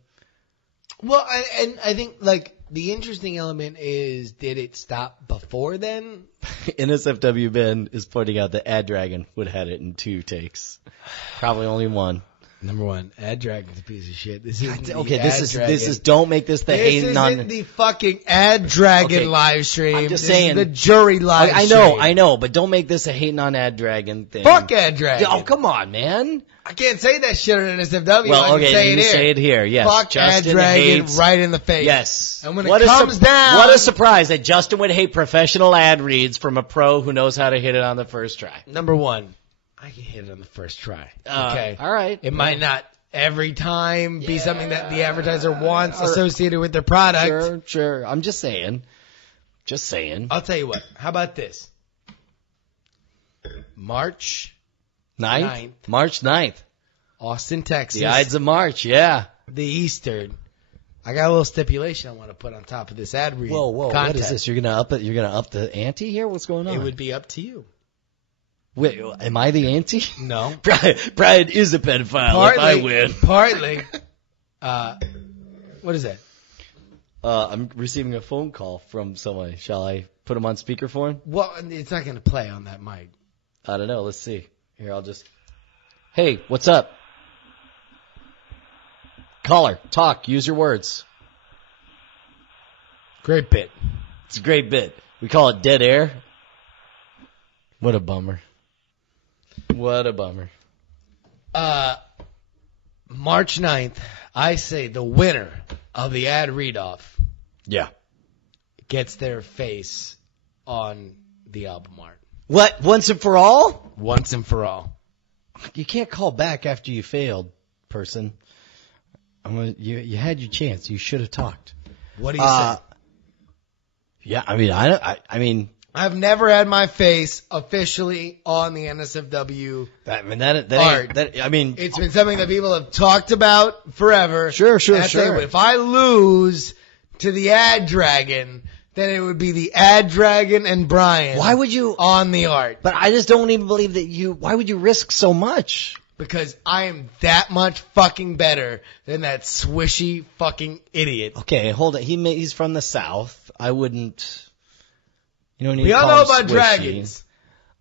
Well, and I think, like, the interesting element is, did it stop before then? NSFW Ben is pointing out that Ad Dragon would have had it in 2 takes. Probably only 1. Number 1, Ad Dragon's a piece of shit. This is Okay, this is don't make this the hate This non. isn't the fucking Ad Dragon Okay, live stream. I'm just This saying. is the JuRY live stream. I know, but don't make this a hate on Ad Dragon thing. Fuck Ad Dragon. Oh, come on, man. I can't say that shit on NSFW. Well, I can okay, say you it here. say it here. Yes, Fuck Justin Ad Dragon hates. right in the face. Yes. And when it comes down, what a surprise that Justin would hate professional ad reads from a pro who knows how to hit it on the first try. Number 1, I can hit it on the first try. Okay. All right. It might not every time be something that the advertiser wants associated with their product. Sure. I'm just saying. I'll tell you what. How about this? March 9th. March 9th. Austin, Texas. The Ides of March, yeah. The Eastern. I got a little stipulation I want to put on top of this ad read. Whoa, contest. what is this? You're gonna up the ante here? What's going on? It would be up to you. Wait, am I the ante? No. Brian is a pedophile if I win. Partly. What is that? I'm receiving a phone call from someone. Shall I put him on speakerphone? Well, it's not going to play on that mic. I don't know. Let's see. Here, I'll just... Hey, what's up? Caller, talk. Use your words. Great bit. It's a great bit. We call it dead air. What a bummer. What a bummer. March 9th, I say the winner of the ad read-off Yeah. gets their face on the album art. What? Once and for all? Once and for all. You can't call back after you failed, person. You had your chance. You should have talked. What do you say? Yeah, I mean, I've never had my face officially on the NSFW art. It's been something that people have talked about forever. Sure. If I lose to the Ad Dragon, then it would be the Ad Dragon and Brian. Why would you on the art? But I just don't even believe that you. Why would you risk so much? Because I am that much fucking better than that swishy fucking idiot. Okay, hold it. He's from the South. I wouldn't. You don't need we to all call know him about swishy. Dragons.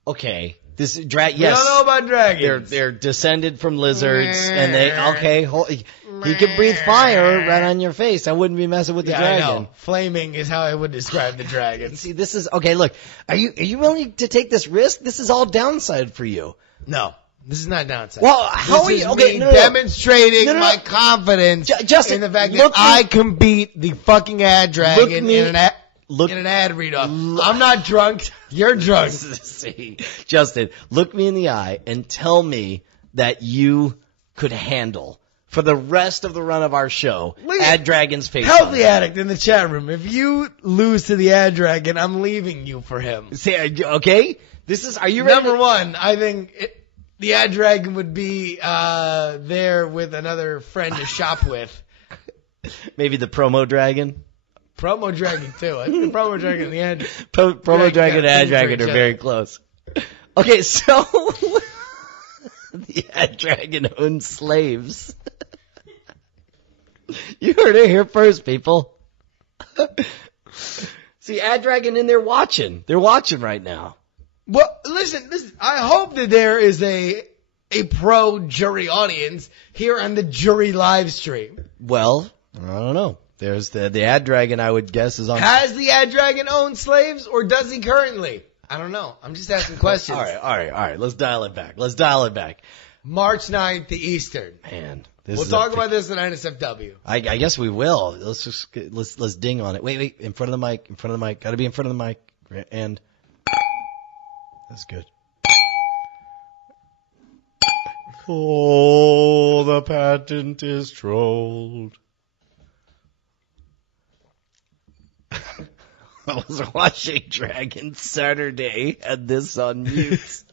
Okay, yes. We don't know about dragons. They're descended from lizards, and he can breathe fire right on your face. I wouldn't be messing with the dragon. I know. Flaming is how I would describe the dragon. See, this is okay. Look, are you willing to take this risk? This is all downside for you. No. This is not downside. Well, how are you? Okay, demonstrating my confidence in the fact that I can beat the fucking Ad Dragon in an ad read-off. I'm not drunk. You're drunk. See, Justin, look me in the eye and tell me that you could handle for the rest of the run of our show Ad Dragon's face. Healthy Addict in the chat room. If you lose to the Ad Dragon, I'm leaving you for him. See, okay? Are you ready? Number one, I think the Ad Dragon would be there with another friend to shop with. Maybe the Promo Dragon? Promo Dragon, too. I think the Promo Dragon and the Ad Promo Dragon and Ad Dragon are very close. Okay, so the Ad Dragon owns slaves. You heard it here first, people. See, Ad Dragon in there watching. They're watching right now. Well, listen. I hope that there is a pro JuRY audience here on the JuRY live stream. Well, I don't know. There's the Ad Dragon, I would guess, is on. Has the Ad Dragon owned slaves, or does he currently? I don't know. I'm just asking questions. All right. Let's dial it back. March 9th, the Eastern. Man, we'll talk about this in NSFW. I guess we will. Let's ding on it. Wait, in front of the mic. Got to be in front of the mic. And that's good. Oh, the patent is trolled. I was watching Dragon Saturday, had this on mute.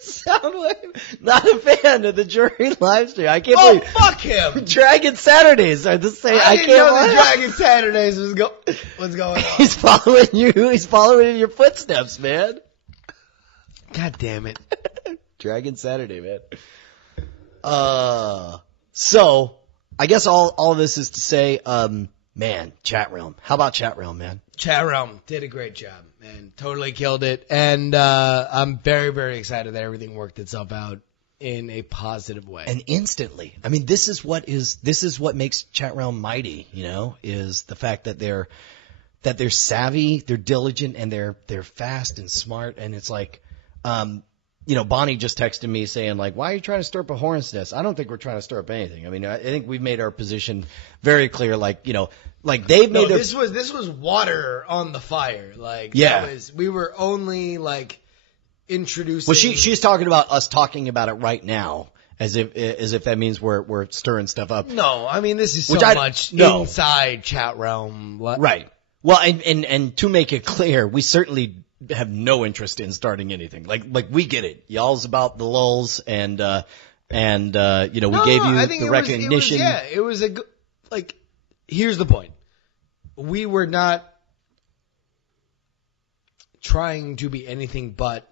Soundwave, not a fan of the JuRY live stream. I can't believe. Fuck him! Dragon Saturdays are the same. I didn't know that Dragon Saturdays was what's going on. He's following you. He's following in your footsteps, man. God damn it. Dragon Saturday, man. So, I guess all of this is to say, man, chat realm. How about chat realm, man? Chat Realm did a great job, man. Totally killed it. And I'm very, very excited that everything worked itself out in a positive way. And instantly. I mean, this is what makes chat realm mighty, is the fact that they're savvy, they're diligent, and they're fast and smart. And it's like, Bonnie just texted me saying, like, why are you trying to stir up a hornet's nest? I don't think we're trying to stir up anything. I mean, I think we've made our position very clear. Like, like they've made this was water on the fire. Like, we were only like introducing. Well, she's talking about us talking about it right now, as if that means we're stirring stuff up. No, I mean this is much inside chat realm. Right. Well, and to make it clear, we certainly have no interest in starting anything. Like we get it. Y'all's about the lulz and we gave you the recognition. It was a good, like, here's the point. We were not trying to be anything but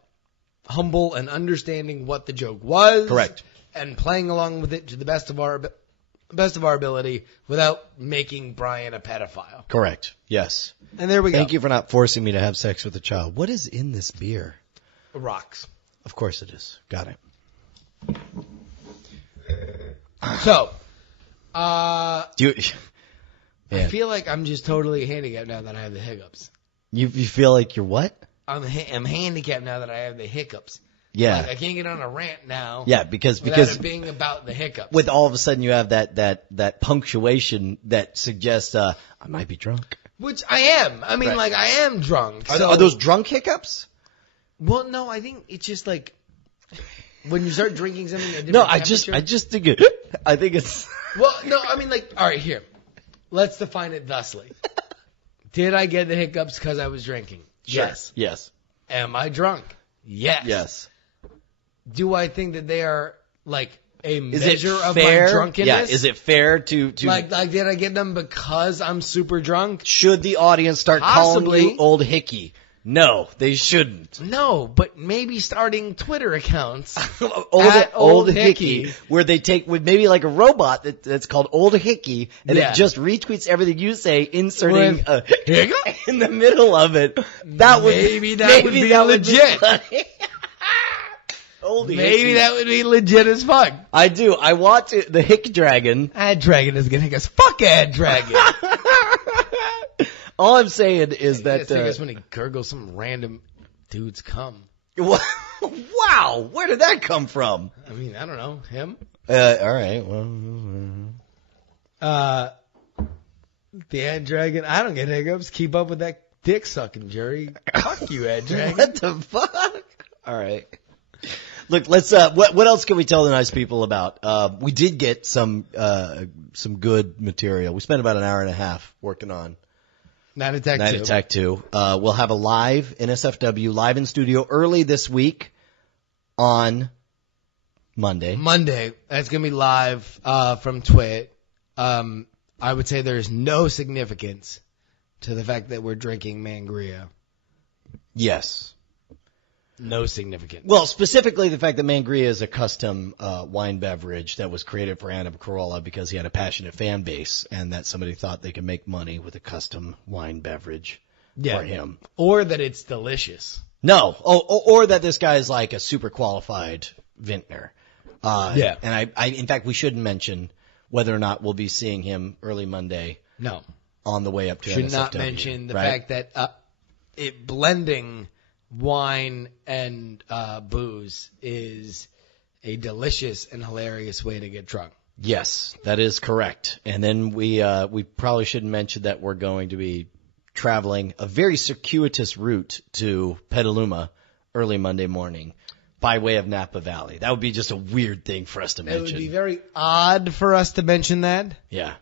humble and understanding what the joke was. Correct. And playing along with it to the best of our ability without making Brian a pedophile. Correct. Yes. And there we go. Thank you for not forcing me to have sex with a child. What is in this beer? Rocks. Of course it is. Got it. So, I feel like I'm just totally handicapped now that I have the hiccups. You feel like you're what? I'm handicapped now that I have the hiccups. Yeah. Like, I can't get on a rant now. Yeah, because it being about the hiccups. With all of a sudden you have that punctuation that suggests I might be drunk. Which I am. I mean, Right. like, I am drunk. Are those drunk hiccups? Well, no, I think it's just like when you start drinking something at a different No, temperature. I just think it. I think it's. Well, no, I mean, like, all right, here. Let's define it thusly. Did I get the hiccups because I was drinking? Sure. Yes. Yes. Am I drunk? Yes. Yes. Do I think that they are like a Is measure it of fair? my drunkenness? Yeah. Is it fair to like did I get them because I'm super drunk? Should the audience start calling Possibly. you Old Hickey? No, they shouldn't. No, but maybe starting Twitter accounts. Old Hickey, where they take with maybe like a robot that's called Old Hickey, and Yeah. it just retweets everything you say, inserting With a hiccup in the middle of it. That would Maybe that would be legit. funny. Old Maybe Hickey. that would be legit as fuck. I do. I want to. The Hick Dragon. Ad Dragon is gonna us. Fuck Ad Dragon. All I'm saying is I that. guess when he gurgles some random dude's cum. Wow, where did that come from? I mean, I don't know. Him? All right. Well, The Ad Dragon. I don't get hiccups. Keep up with that dick sucking, JuRY. Fuck you, Ad Dragon. what the fuck? All right. Look, let's. What else can we tell the nice people about? We did get some good material. We spent about an hour and a half working on Night Attack 2. Night Attack 2. We'll have a live NSFW live in studio early this week on Monday. That's going to be live from Twit. I would say there's no significance to the fact that we're drinking Mangria. Yes. No significance. Well, specifically the fact that Mangria is a custom wine beverage that was created for Adam Carolla because he had a passionate fan base, and that somebody thought they could make money with a custom wine beverage for him. Or that it's delicious. No. Or that this guy is like a super qualified vintner. Yeah. And I, in fact, we shouldn't mention whether or not we'll be seeing him early Monday. No. On the way up to Should NSFW, not mention the right? fact that it blending wine and booze is a delicious and hilarious way to get drunk. Yes, that is correct. And then we probably shouldn't mention that we're going to be traveling a very circuitous route to Petaluma early Monday morning by way of Napa Valley. That would be just a weird thing for us to mention. It would be very odd for us to mention that. Yeah.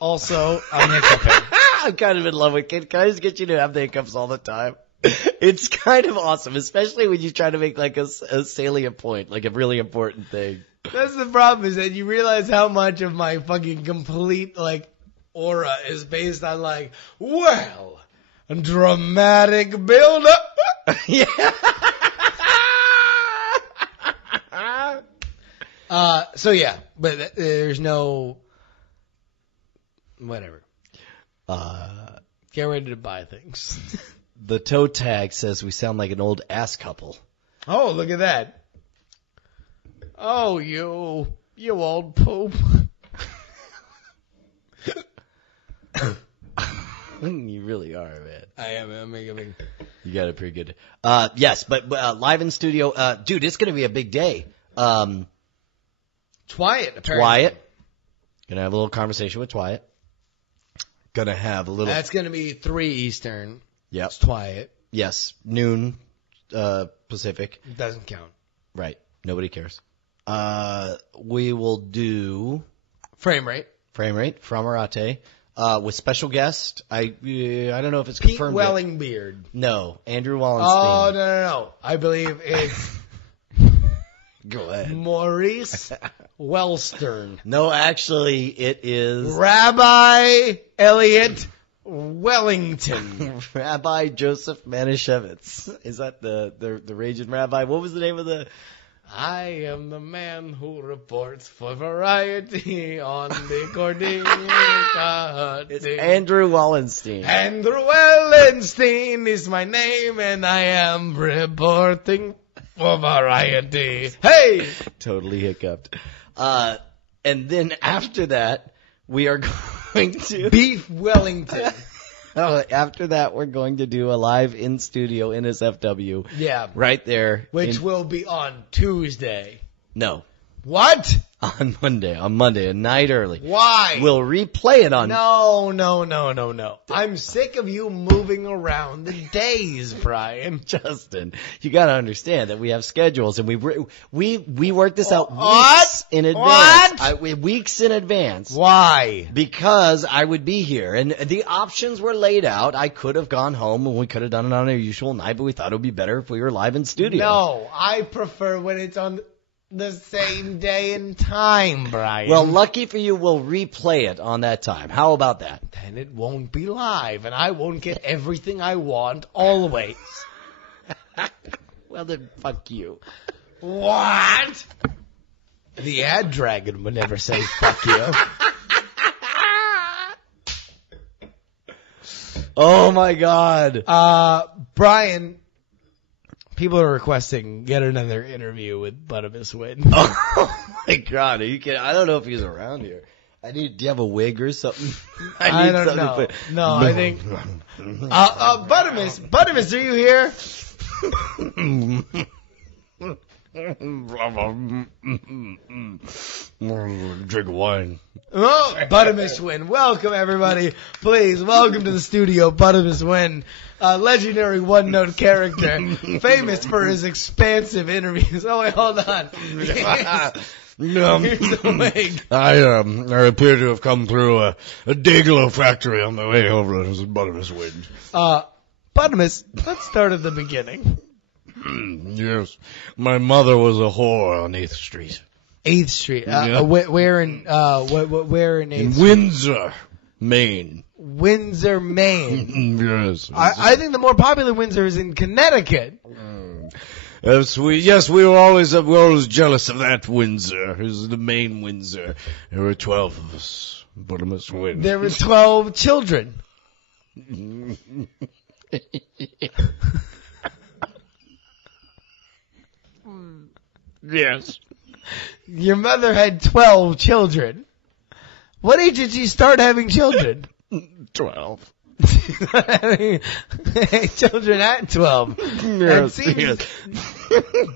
Also, I'm hiccuping. I'm kind of in love with it. Can I just get you to have the hiccups all the time? It's kind of awesome, especially when you try to make like a salient point, like a really important thing. That's the problem, is that you realize how much of my fucking complete, like, aura is based on, like, well, dramatic build-up. Yeah. So yeah, but there's no whatever. Get ready to buy things. The toe tag says we sound like an old ass couple. Oh, look at that. Oh, you old poop. You really are, man. I am. I'm making. You got it pretty good. Yes, but live in studio, dude, it's gonna be a big day. Twiet, apparently. Twiet. Gonna have a little conversation with Twiet. Gonna have a little. That's gonna be 3 Eastern. Yep. It's Twiet. Yes, noon Pacific. Doesn't count. Right. Nobody cares. We will do Frame rate from Arate with special guest. I don't know if it's Pete confirmed. Yet. Wellingbeard. No, Andrew Wallenstein. Oh no! I believe it's Go ahead. Maurice Wellstern. No, actually, it is Rabbi Elliot Wellington. Rabbi Joseph Manischewitz. Is that the raging rabbi? What was the name of the? I am the man who reports for variety on the Cordica. It's Andrew Wallenstein. Andrew Wallenstein is my name, and I am reporting for variety. Hey! Totally hiccuped. And then after that, we are going to... Beef Wellington. After that, we're going to do a live in-studio NSFW. Yeah. Right there. Which will be on Tuesday. No. What? On Monday, a night early. Why? We'll replay it on... No. I'm sick of you moving around the days, Brian. Justin, you got to understand that we have schedules, and we work this out What? weeks in advance. What? Weeks in advance. Why? Because I would be here, and the options were laid out. I could have gone home, and we could have done it on our usual night, but we thought it would be better if we were live in studio. No, I prefer when it's on the same day and time, Brian. Well, lucky for you, we'll replay it on that time. How about that? Then it won't be live, and I won't get everything I want always. Well, then, fuck you. What? The ad dragon would never say fuck you. Oh, my God. Brian, people are requesting get another interview with Buttermus Win. Oh, my God. Are you kidding? I don't know if he's around here. Do you have a wig or something? I don't know. No, I think... Buttermus, are you here? Drink wine. Oh, Buttermus Win. Welcome, everybody. Please, welcome to the studio, Buttermus Win. Legendary one-note character, famous for his expansive interviews. Oh, wait, hold on. Here's the wig. I appear to have come through a Dayglow factory on the way over to Buttermus Win. Buttermus, let's start at the beginning. Yes. My mother was a whore on 8th Street. 8th Street. Yeah. Where in 8th In Street? Windsor, Maine. Windsor, Maine. Yes. I think the more popular Windsor is in Connecticut. We were always jealous of that Windsor. It was the main Windsor. There were 12 of us. Buttermus Win. There were 12 children. Yes. Your mother had 12 children. What age did she start having children? 12. Children at 12. That Yes, seems yes.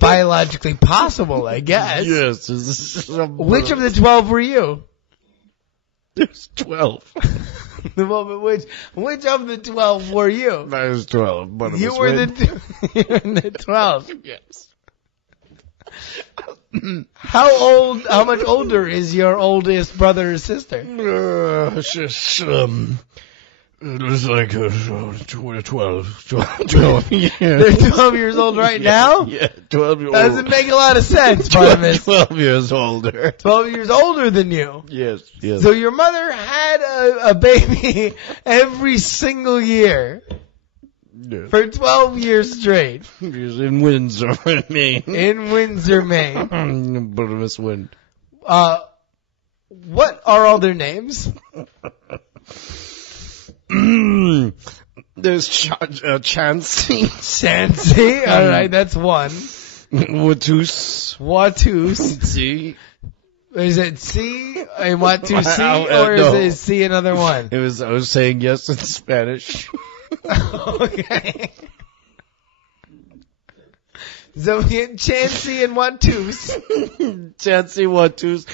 biologically possible, I guess. Yes. Which of the 12 were you? There's 12. Which of the 12 were you? There's 12. Buttermus You were Win. the 12. Yes. How much older is your oldest brother or sister? She's, it was like 12 years. They're 12 years old right now? Yeah, 12 years old. Doesn't make a lot of sense, Buttermus. 12 years older. 12 years older than you. Yes, yes. So your mother had a baby every single year Yes. for 12 years straight She's in Windsor, Maine. in Windsor, Maine. Buttermus Win. what are all their names? There's Chansey. Chansey. All right, that's one. Watus. C. Is it C and Watusi, or no. is it C another one? I was saying yes in Spanish. Okay. So Chansey and Watus. Chansey, Watus.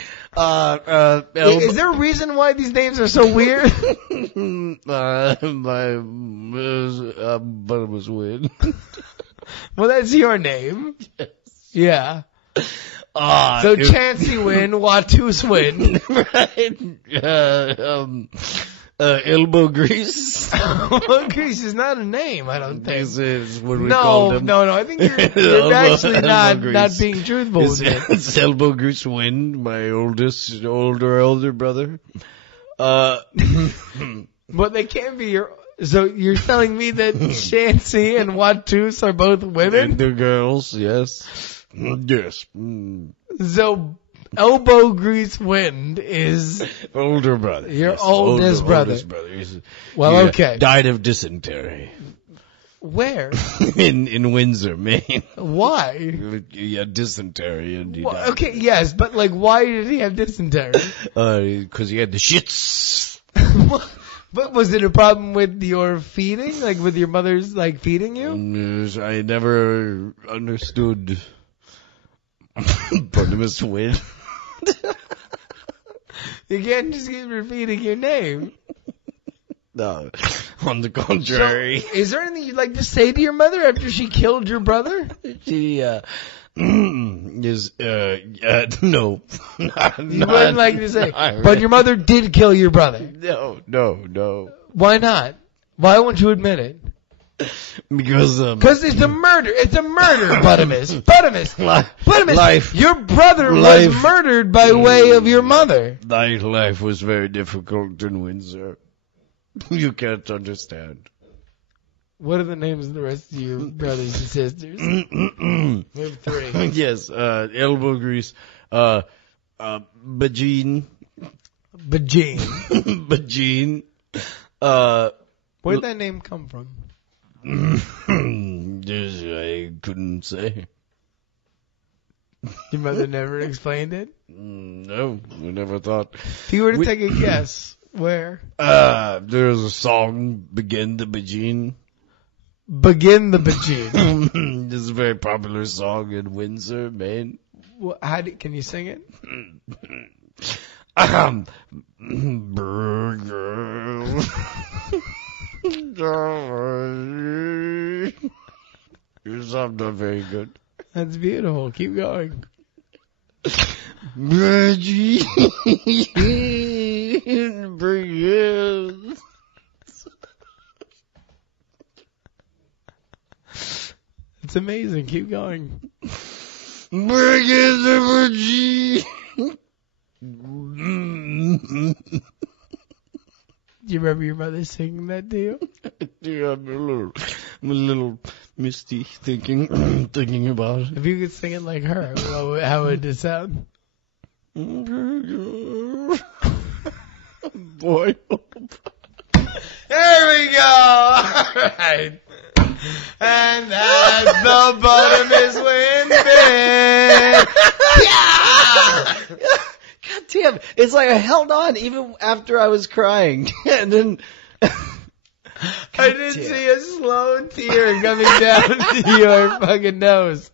Is there a reason why these names are so weird? Buttermus Win. Well, that's your name. Yes. Yeah. So Chansey Win, Watus Win. Right. Elbow grease. Elbow grease is not a name, I don't think. This is what we called him. No. I think you're actually not being truthful with it. It's Elbow Grease Win, my older brother. But they can't be your. So you're telling me that Chansey and Watus are both women? They're girls, yes. Yes. So Elbow Grease Wind is older brother. Your oldest brother. Well, okay. Died of dysentery. Where? in Windsor, Maine. Why? He had dysentery and he Well, died. okay, yes, but like, why did he have dysentery? Because he had the shits. But was it a problem with your feeding? Like with your mother's like feeding you? I never understood Buttermus Win. You can't just keep repeating your name. No, on the contrary. So, is there anything you'd like to say to your mother after she killed your brother? She is no. You wouldn't like to say, but your mother did kill your brother. No. Why not? Why won't you admit it? Because it's a murder. It's a murder, Buttermus. Buttermus. Life. Your brother was murdered by way of your mother. Life was very difficult in Windsor. You can't understand. What are the names of the rest of your brothers and sisters? We have three. Yes, elbow grease, Bajeen. Bajeen. Where'd that name come from? I couldn't say. Your mother never explained it? No, we never thought. If you were to take a guess, where? There's a song, Begin the Bajeen. Begin the Bajeen. This is a very popular song in Windsor, Maine. Well, can you sing it? Burger. Yours, I'm not very good. That's beautiful. Keep going. Reggie. It's amazing. Keep going. Bring in the Reggie. Do you remember your mother singing that to you? Yeah, I'm a little misty thinking about it. If you could sing it like her, how would it sound? Boy. There we go. All right. And that's the Buttermus Win bit. Yeah! God damn. It's like I held on even after I was crying. And then... I didn't see a slow tear coming down to your fucking nose.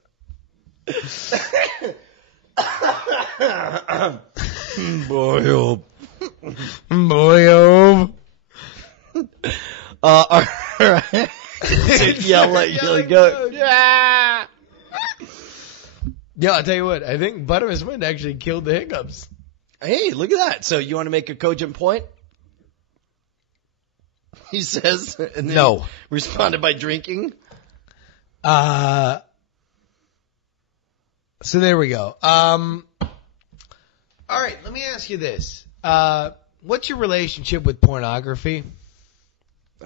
Boy, Boy, all right. Yell like go. Yeah. Yeah, I'll tell you what. I think Buttermus Win actually killed the hiccups. Hey, look at that. So you want to make a cogent point? He says, and then No. responded by drinking. So there we go. All right, let me ask you this. What's your relationship with pornography?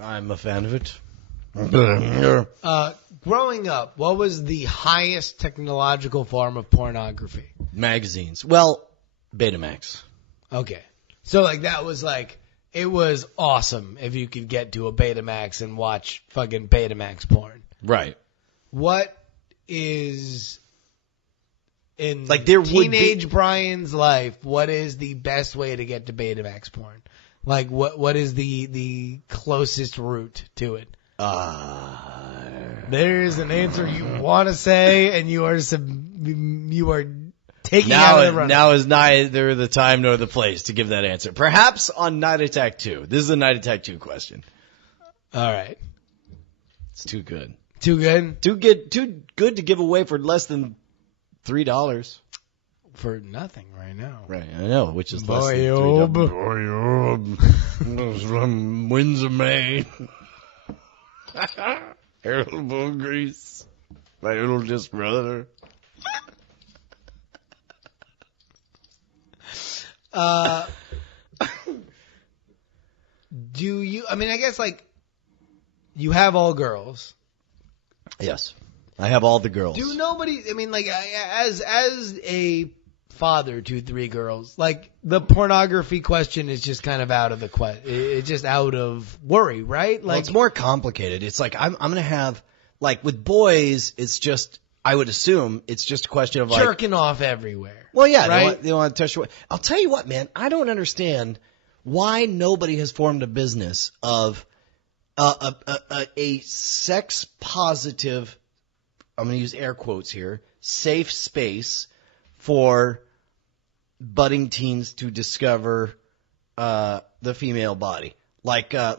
I'm a fan of it. Growing up, what was the highest technological form of pornography? Magazines. Well, Betamax. Okay. So, like, that was, like, it was awesome if you could get to a Betamax and watch fucking Betamax porn. Right. What is, in Like, there would teenage Brian's life, what is the best way to get to Betamax porn? Like, what is the closest route to it? There's an answer you want to say, and you are taking out of the running. Now is neither the time nor the place to give that answer. Perhaps on Night Attack 2. This is a Night Attack 2 question. All right. It's too good. Too good? Too good to give away for less than $3. For nothing right now. Right, I know, which is less than Boyob. Boy, from Windsor, Maine. Elbow grease. My oldest brother. Do you, I mean, I guess, like, you have all girls. Yes. I have all the girls. Do nobody, I mean, like, as a father to 3 girls, like, the pornography question is just kind of out of the it's just out of worry, right? Like, Well, it's more complicated. It's like, I'm going to have, like, with boys, it's just, I would assume, it's just a question of, like, jerking off everywhere. well, yeah, right? they want to touch your. I'll tell you what, man, I don't understand why nobody has formed a business of a sex positive, I'm going to use air quotes here, safe space for budding teens to discover the female body. Like How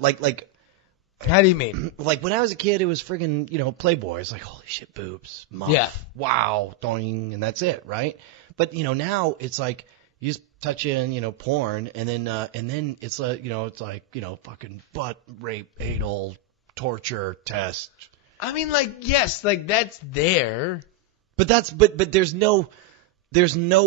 do you mean? like when I was a kid, it was friggin', Playboy. It's like, holy shit, boobs, muff, Yeah. wow, doing, and that's it, right? But now it's like you just touch in, porn, and then it's it's like fucking butt rape, anal torture test. I mean, like, yes, like, that's there. But there's no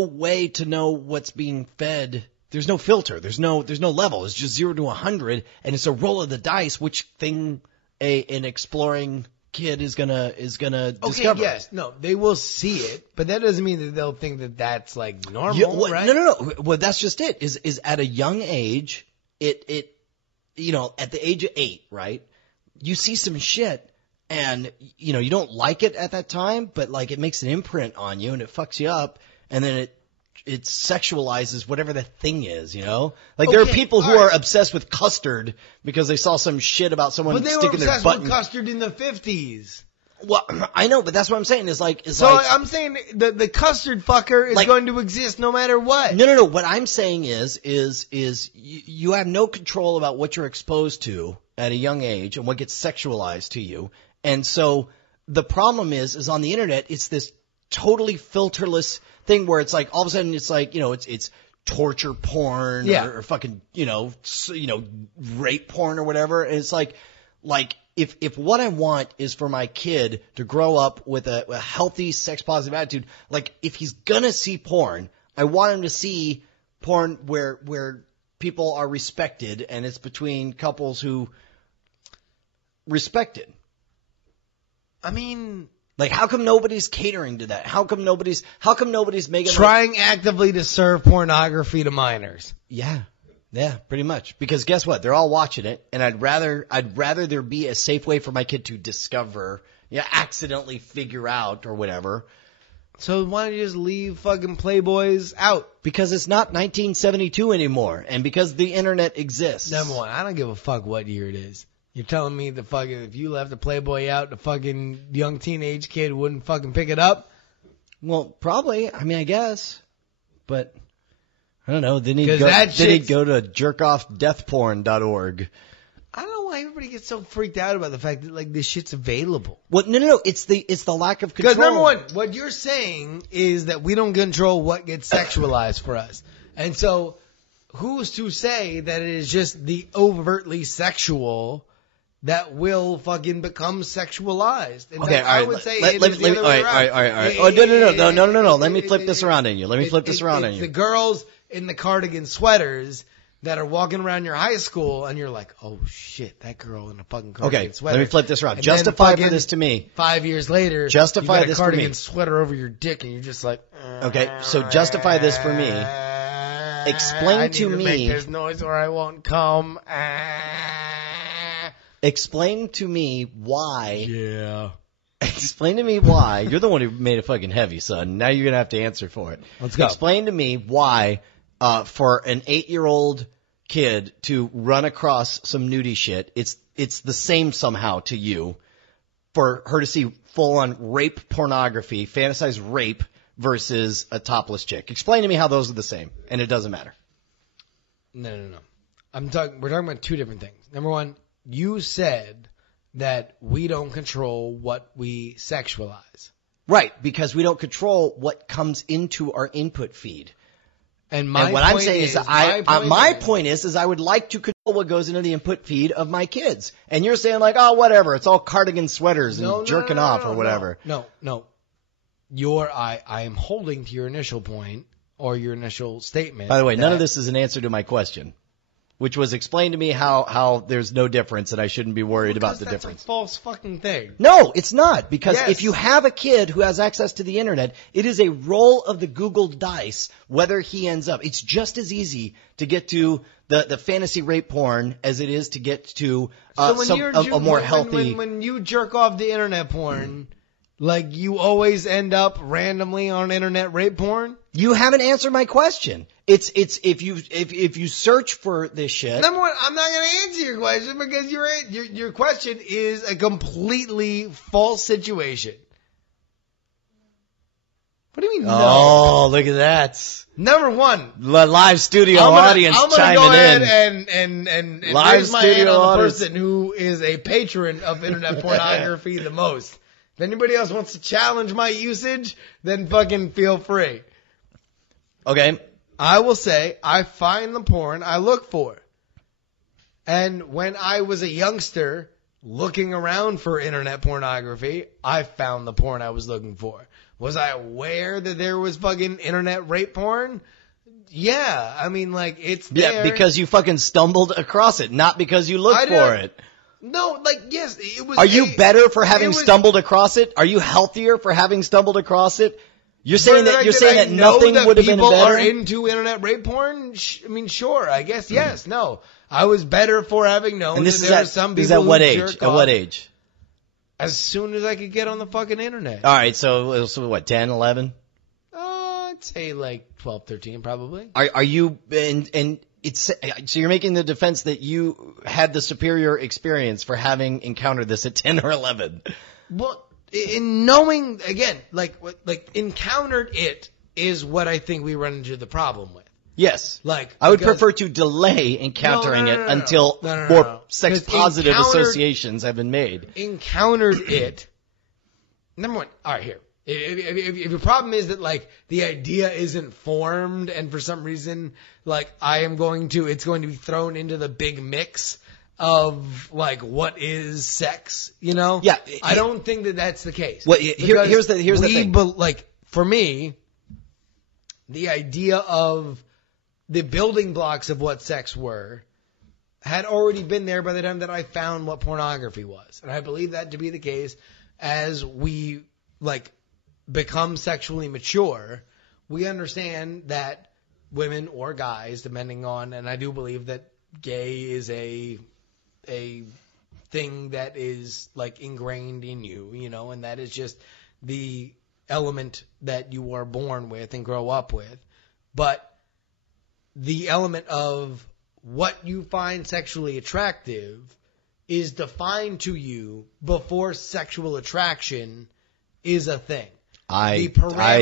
way to know what's being fed. There's no filter. There's no level. It's just 0 to 100, and it's a roll of the dice. Which thing an exploring kid is gonna discover? Okay, yes, no, they will see it, but that doesn't mean that they'll think that that's like normal, Yeah, right? No. Well, that's just it. Is at a young age, at the age of 8, right? You see some shit, and you don't like it at that time, but like it makes an imprint on you, and it fucks you up, and then it sexualizes whatever the thing is, Like there are Okay, people who all right. are obsessed with custard because they saw some shit about someone But they were sticking their obsessed butt with custard in the 50s. Well, I know, but that's what I'm saying is like I'm saying the custard fucker is Like- going to exist no matter what. No. What I'm saying is you have no control about what you're exposed to at a young age and what gets sexualized to you. And so the problem is on the internet, it's this totally filterless thing where it's like all of a sudden it's like, it's torture porn Yeah. or fucking, rape porn or whatever. And it's like if what I want is for my kid to grow up with a healthy sex positive attitude, like if he's gonna see porn, I want him to see porn where people are respected and it's between couples who respect it. I mean, Like how come nobody's catering to that? How come nobody's making trying actively to serve pornography to minors. Yeah, pretty much. Because guess what? They're all watching it, and I'd rather there be a safe way for my kid to discover, accidentally figure out or whatever. So why don't you just leave fucking Playboys out? Because it's not 1972 anymore, and because the internet exists. Number one, I don't give a fuck what year it is. You're telling me the fucking, if you left a Playboy out, the fucking young teenage kid wouldn't fucking pick it up? Well, probably. I mean, I guess. But I don't know. Then he'd 'Cause go, that then he'd shit's- go to jerkoffdeathporn.org. I don't know why everybody gets so freaked out about the fact that, like, this shit's available. Well, no. It's the lack of control. Because number one, what you're saying is that we don't control what gets sexualized for us. And so who's to say that it is just the overtly sexual that will fucking become sexualized? In Okay, fact, all right. I would say let it me, is the other way all right. around. Oh, no. Let me flip this around on you. It's the girls in the cardigan sweaters that are walking around your high school, and you're like, oh shit, that girl in a fucking cardigan Okay, sweater. let me flip this around. And Justify then for fucking this to me. 5 years later, Justify you got this a for me. cardigan sweater over your dick, and you're just like, Okay, so justify this for me. Explain to I need me. make this noise or I won't come. Explain to me why. Yeah. Explain to me why. You're the one who made it fucking heavy, son. Now you're going to have to answer for it. Let's go. Explain to me why, for an 8-year-old kid to run across some nudie shit, it's the same somehow to you for her to see full-on rape pornography, fantasized rape, versus a topless chick. Explain to me how those are the same, and it doesn't matter. No. We're talking about two different things. Number one, you said that we don't control what we sexualize. Right, because we don't control what comes into our input feed. And what I'm saying is, my point is I would like to control what goes into the input feed of my kids. And you're saying like, oh, whatever, it's all cardigan sweaters and jerking off or whatever. No. I am holding to your initial point or your initial statement. By the way, none of this is an answer to my question, which was explain to me how there's no difference and I shouldn't be worried about the difference. That's a false fucking thing. No, it's not. Because Yes. if you have a kid who has access to the internet, it is a roll of the Google dice whether he ends up. It's just as easy to get to the fantasy rape porn as it is to get to a more healthy. When you jerk off the internet porn, like you always end up randomly on internet rape porn. You haven't answered my question. It's if you search for this shit. Number one, I'm not going to answer your question because your question is a completely false situation. What do you mean? Oh, look at that! Number one, live studio audience chiming go ahead in. and Live raise my hand studio on the audience. person who is a patron of internet pornography the most. If anybody else wants to challenge my usage, then fucking feel free. Okay. I will say I find the porn I look for. And when I was a youngster looking around for internet pornography, I found the porn I was looking for. Was I aware that there was fucking internet rape porn? Yeah. I mean, like, it's there. Yeah, because you fucking stumbled across it, not because you looked for it. No, like, yes, it was. Are you better for having stumbled across it? Are you healthier for having stumbled across it? You're saying that nothing would have been better? People are into internet rape porn? I mean, sure, I guess, yes, no. I was better for having known that there are some people at what who age? jerk At off what age? As soon as I could get on the fucking internet. All right, so what, 10, 11? I'd say like 12, 13 probably. Are you and it's so you're making the defense that you had the superior experience for having encountered this at 10 or 11? Well, in knowing, again, like encountered it is what I think we run into the problem with. Yes. Like, I would prefer to delay encountering it until more sex-positive associations have been made. Encountered it. Number one, all right, here. If your problem is that, like, the idea isn't formed and for some reason, like, it's going to be thrown into the big mix of, like, what is sex, you know? Yeah. I don't think that that's the case. Well, here's the thing. Like, for me, the idea of the building blocks of what sex were had already been there by the time that I found what pornography was. And I believe that to be the case as we, like, become sexually mature. We understand that women or guys, depending on, and I do believe that gay is a thing that is, like, ingrained in you, you know, and that is just the element that you are born with and grow up with. But the element of what you find sexually attractive is defined to you before sexual attraction is a thing. I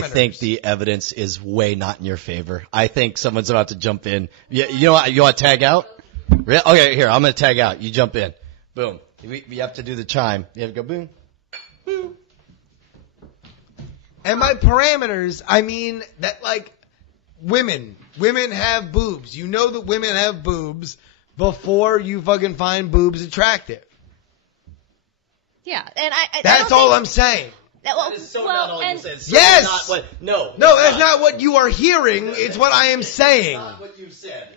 think the evidence is way not in your favor. I think someone's about to jump in. You know what? You want to tag out? Okay, here, I'm going to tag out. You jump in. Boom. You have to do the chime. You have to go boom. Boom. And by parameters, I mean that, like, women have boobs. You know that women have boobs before you fucking find boobs attractive. Yeah, and that's all I'm saying. That is so not all you said. Yes! No, that's not what you are hearing. It's what I am saying. That's not what you said.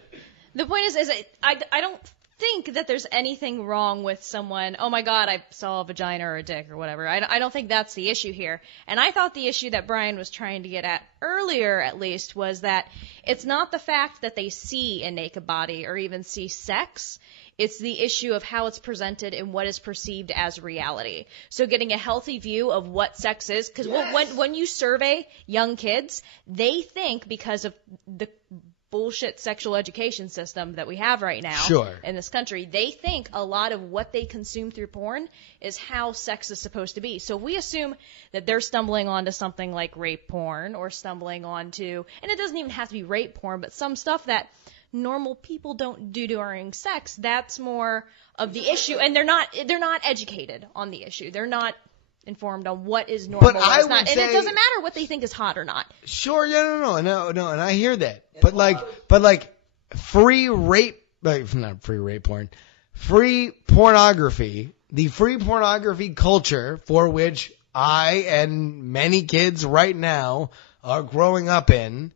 The point is I don't think that there's anything wrong with someone, oh my God, I saw a vagina or a dick or whatever. I don't think that's the issue here. And I thought the issue that Brian was trying to get at earlier, at least, was that it's not the fact that they see a naked body or even see sex. It's the issue of how it's presented and what is perceived as reality. So getting a healthy view of what sex is, because when you survey young kids, they think, because of the bullshit sexual education system that we have right now in this country, they think a lot of what they consume through porn is how sex is supposed to be. So we assume that they're stumbling onto something like rape porn, or stumbling onto, and it doesn't even have to be rape porn, but some stuff that normal people don't do during sex. That's more of the issue, and they're not educated on the issue. They're not informed on what is normal and what's not. And it doesn't matter what they think is hot or not. Sure, no, and I hear that. But like free rape, not free rape porn, free pornography, the free pornography culture for which I and many kids right now are growing up in,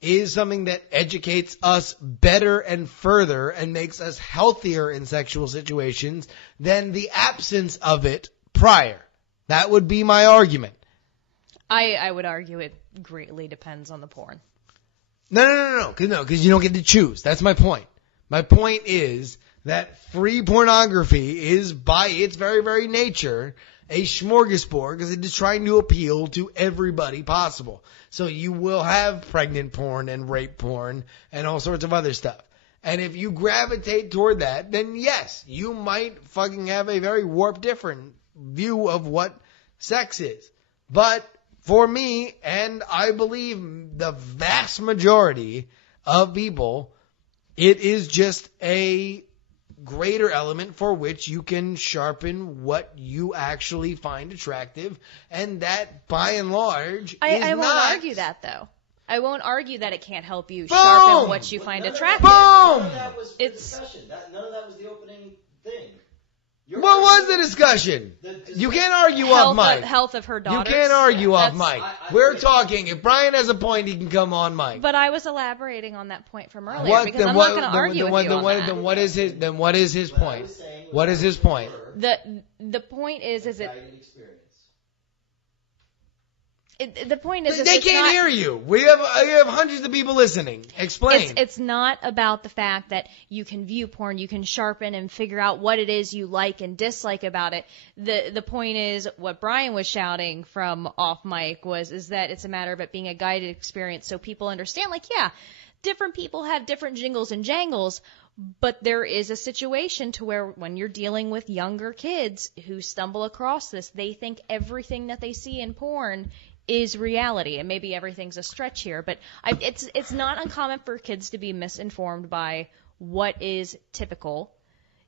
is something that educates us better and further and makes us healthier in sexual situations than the absence of it prior. That would be my argument. I would argue it greatly depends on the porn. No, because you don't get to choose. That's my point. My point is that free pornography is, by its very, very nature, a smorgasbord, because it is trying to appeal to everybody possible. So you will have pregnant porn and rape porn and all sorts of other stuff. And if you gravitate toward that, then yes, you might fucking have a very warped different view of what sex is. But for me, and I believe the vast majority of people, it is just a greater element for which you can sharpen what you actually find attractive, and that, by and large, I won't argue that, though. I won't argue that it can't help you sharpen what you find attractive. Boom! None of that was the discussion. None of that was the opening thing. What was the discussion? You can't argue off mic. Health of her daughters. You can't argue off mic. We're talking. If Brian has a point, he can come on mic. But I was elaborating on that point from earlier, because I'm not going to argue with you on that. Then what is his point? What is his point? The point is it... The point is, they can't hear you. We have hundreds of people listening. Explain. It's not about the fact that you can view porn, you can sharpen and figure out what it is you like and dislike about it. The point is, what Brian was shouting from off mic is that it's a matter of it being a guided experience, so people understand. Like, yeah, different people have different jingles and jangles, but there is a situation to where when you're dealing with younger kids who stumble across this, they think everything that they see in porn is reality, and maybe everything's a stretch here, but it's not uncommon for kids to be misinformed by what is typical,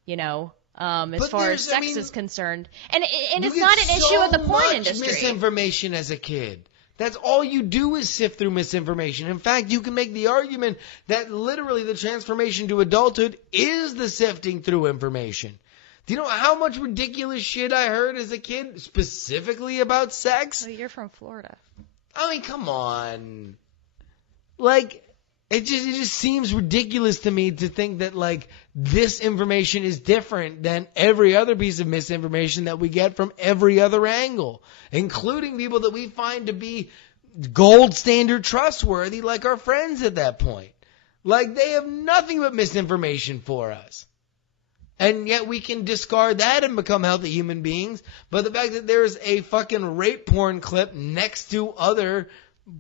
as far as sex is concerned, and it's not an issue of the porn industry. Misinformation as a kid. That's all you do is sift through misinformation. In fact, you can make the argument that literally the transformation to adulthood is the sifting through information. Do you know how much ridiculous shit I heard as a kid, specifically about sex? Well, you're from Florida. I mean, come on. Like, it just seems ridiculous to me to think that, like, this information is different than every other piece of misinformation that we get from every other angle, including people that we find to be gold standard trustworthy, like our friends at that point. Like, they have nothing but misinformation for us. And yet we can discard that and become healthy human beings. But the fact that there's a fucking rape porn clip next to other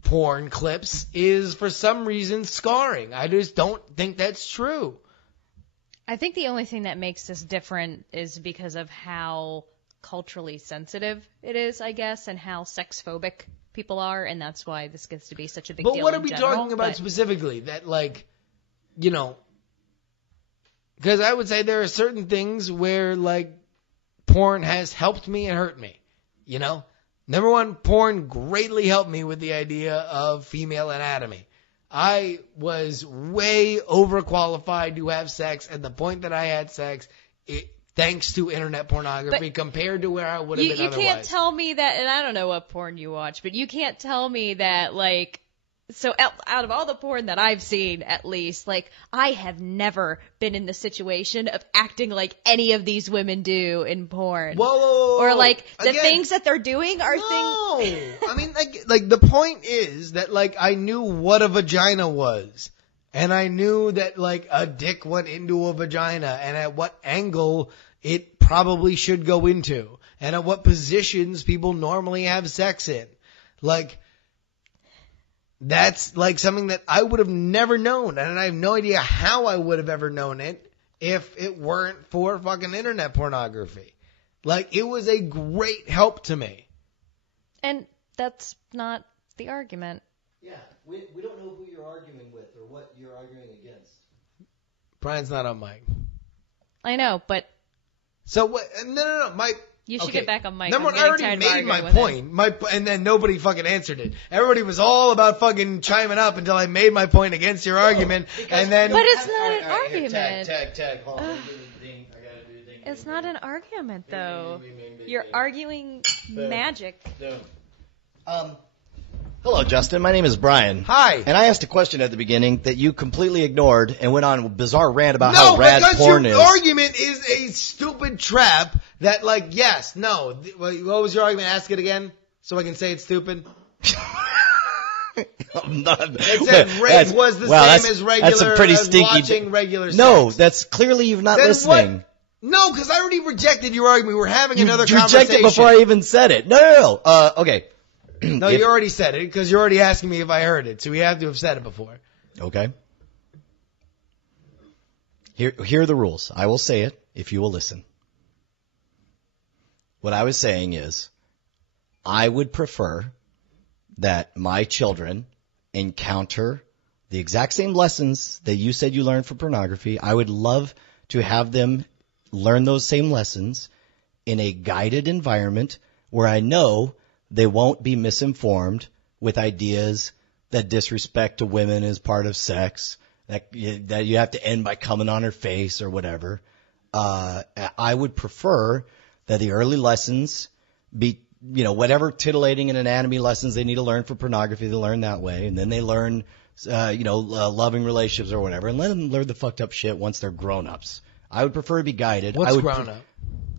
porn clips is, for some reason, scarring. I just don't think that's true. I think the only thing that makes this different is because of how culturally sensitive it is, I guess, and how sex-phobic people are, and that's why this gets to be such a big deal in general. But what are we talking about specifically? That, like, because I would say there are certain things where, like, porn has helped me and hurt me, Number one, porn greatly helped me with the idea of female anatomy. I was way overqualified to have sex at the point that I had sex, thanks to internet pornography, compared to where I would have been otherwise. You can't tell me that, and I don't know what porn you watch, but you can't tell me that, like, So out of all the porn that I've seen, at least, like, I have never been in the situation of acting like any of these women do in porn. Whoa. Or, like, the Again, things that they're doing are things... No. I mean, like, the point is that, like, I knew what a vagina was. And I knew that, like, a dick went into a vagina and at what angle it probably should go into. And at what positions people normally have sex in. Like... That's like something that I would have never known, and I have no idea how I would have ever known it if it weren't for fucking internet pornography. Like, it was a great help to me. And that's not the argument. Yeah, we don't know who you're arguing with or what you're arguing against. Brian's not on mic. I know, but... So, what? No. You should get back on mic. Number one, I already made my point, and then nobody fucking answered it. Everybody was all about fucking chiming up until I made my point against your argument, and then... But it's not an argument. Tag. Hold on. I gotta do the thing. It's not an argument, though. You're arguing magic. Hello, Justin. My name is Brian. Hi. And I asked a question at the beginning that you completely ignored and went on a bizarre rant about how rad porn is. No, because your argument is a stupid trap that, like, yes, no. What was your argument? Ask it again so I can say it's stupid. I'm not. It said rape was the same as regular, that's a pretty stinky, watching regular sex. No, that's clearly you're not listening. What? No, because I already rejected your argument. We were having another conversation. You rejected before I even said it. No. Okay. No, you already said it because you're already asking me if I heard it, so we have to have said it before. Okay. Here are the rules. I will say it if you will listen. What I was saying is, I would prefer that my children encounter the exact same lessons that you said you learned for pornography. I would love to have them learn those same lessons in a guided environment where I know they won't be misinformed with ideas that disrespect to women as part of sex, that you have to end by coming on her face or whatever. I would prefer that the early lessons be, whatever titillating and anatomy lessons they need to learn for pornography, they learn that way. And then they learn, loving relationships or whatever, and let them learn the fucked up shit once they're grown-ups. I would prefer to be guided. What's grown-up?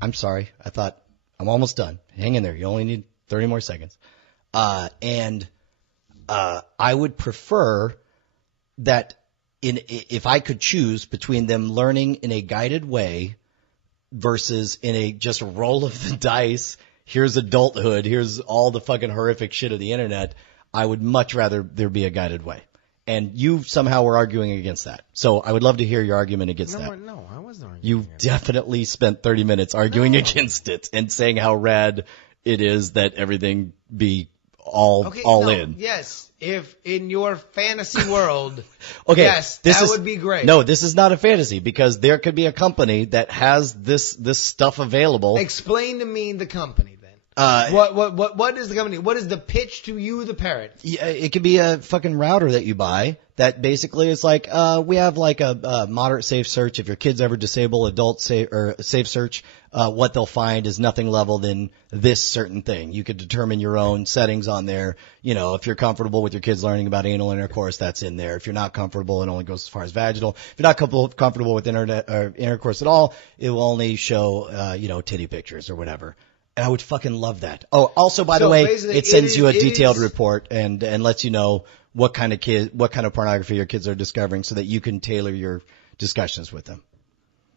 I'm sorry. I thought I'm almost done. Hang in there. You only need 30 more seconds. I would prefer that if I could choose between them learning in a guided way versus in a just roll of the dice, here's adulthood, here's all the fucking horrific shit of the internet, I would much rather there be a guided way. And you somehow were arguing against that. So I would love to hear your argument against that. No, I wasn't arguing. You definitely spent 30 minutes arguing against it and saying how rad it is that everything be all in. Yes, if in your fantasy world, okay, yes, that would be great. No, this is not a fantasy because there could be a company that has this stuff available. Explain to me the company then. What is the company? What is the pitch to you, the parent? Yeah, it could be a fucking router that you buy that basically is like, we have like a moderate safe search. If your kids ever disable adult safe search, what they'll find is nothing level than this certain thing. You could determine your own settings on there. If you're comfortable with your kids learning about anal intercourse, that's in there. If you're not comfortable, it only goes as far as vaginal. If you're not comfortable with intercourse at all, it will only show, titty pictures or whatever. And I would fucking love that. Oh, also, by the way, it sends you a detailed report and lets you know what kind of pornography your kids are discovering so that you can tailor your discussions with them.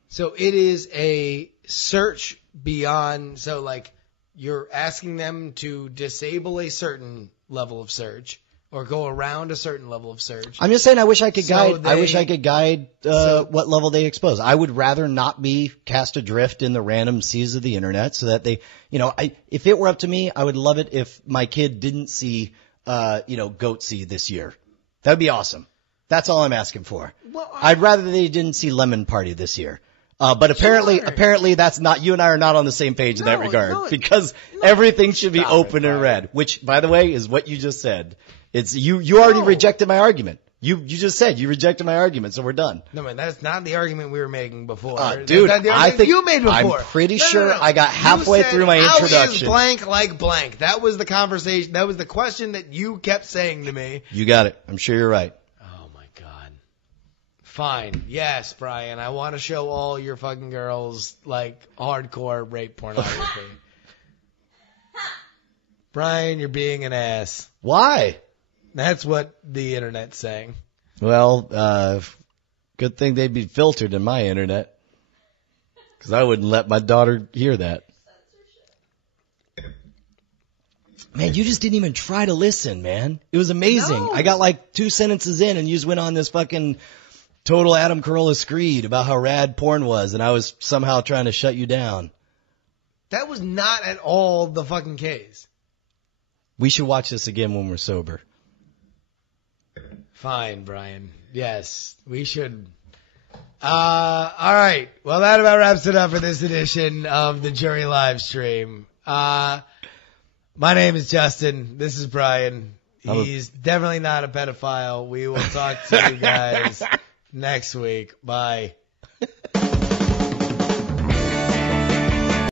So it is a search beyond, so like you're asking them to disable a certain level of search or go around a certain level of search. I'm just saying I wish I could guide what level they expose. I would rather not be cast adrift in the random seas of the internet so that they, if it were up to me, I would love it if my kid didn't see Goatsy this year. That would be awesome. That's all I'm asking for. Well, I'd rather they didn't see Lemon Party this year. But apparently that's not, you and I are not on the same page in that regard because everything should be open and read, which by the way is what you just said. It's you already rejected my argument. You just said you rejected my argument, so we're done. No, man, that's not the argument we were making before. Dude, That's not the I argument think you made before. I'm pretty No, sure no, no. I got halfway You said, through my how introduction. is blank like blank? That was the conversation. That was the question that you kept saying to me. You got it. I'm sure you're right. Oh my God. Fine. Yes, Brian. I want to show all your fucking girls like hardcore rape pornography. Brian, you're being an ass. Why? That's what the internet's saying. Well, good thing they'd be filtered in my internet. Because I wouldn't let my daughter hear that. Man, you just didn't even try to listen, man. It was amazing. No. I got like 2 sentences in and you just went on this fucking total Adam Carolla screed about how rad porn was, and I was somehow trying to shut you down. That was not at all the fucking case. We should watch this again when we're sober. Fine, Brian. Yes, we should. All right. Well, that about wraps it up for this edition of the JuRY live stream. My name is Justin. This is Brian. He's definitely not a pedophile. We will talk to you guys next week. Bye.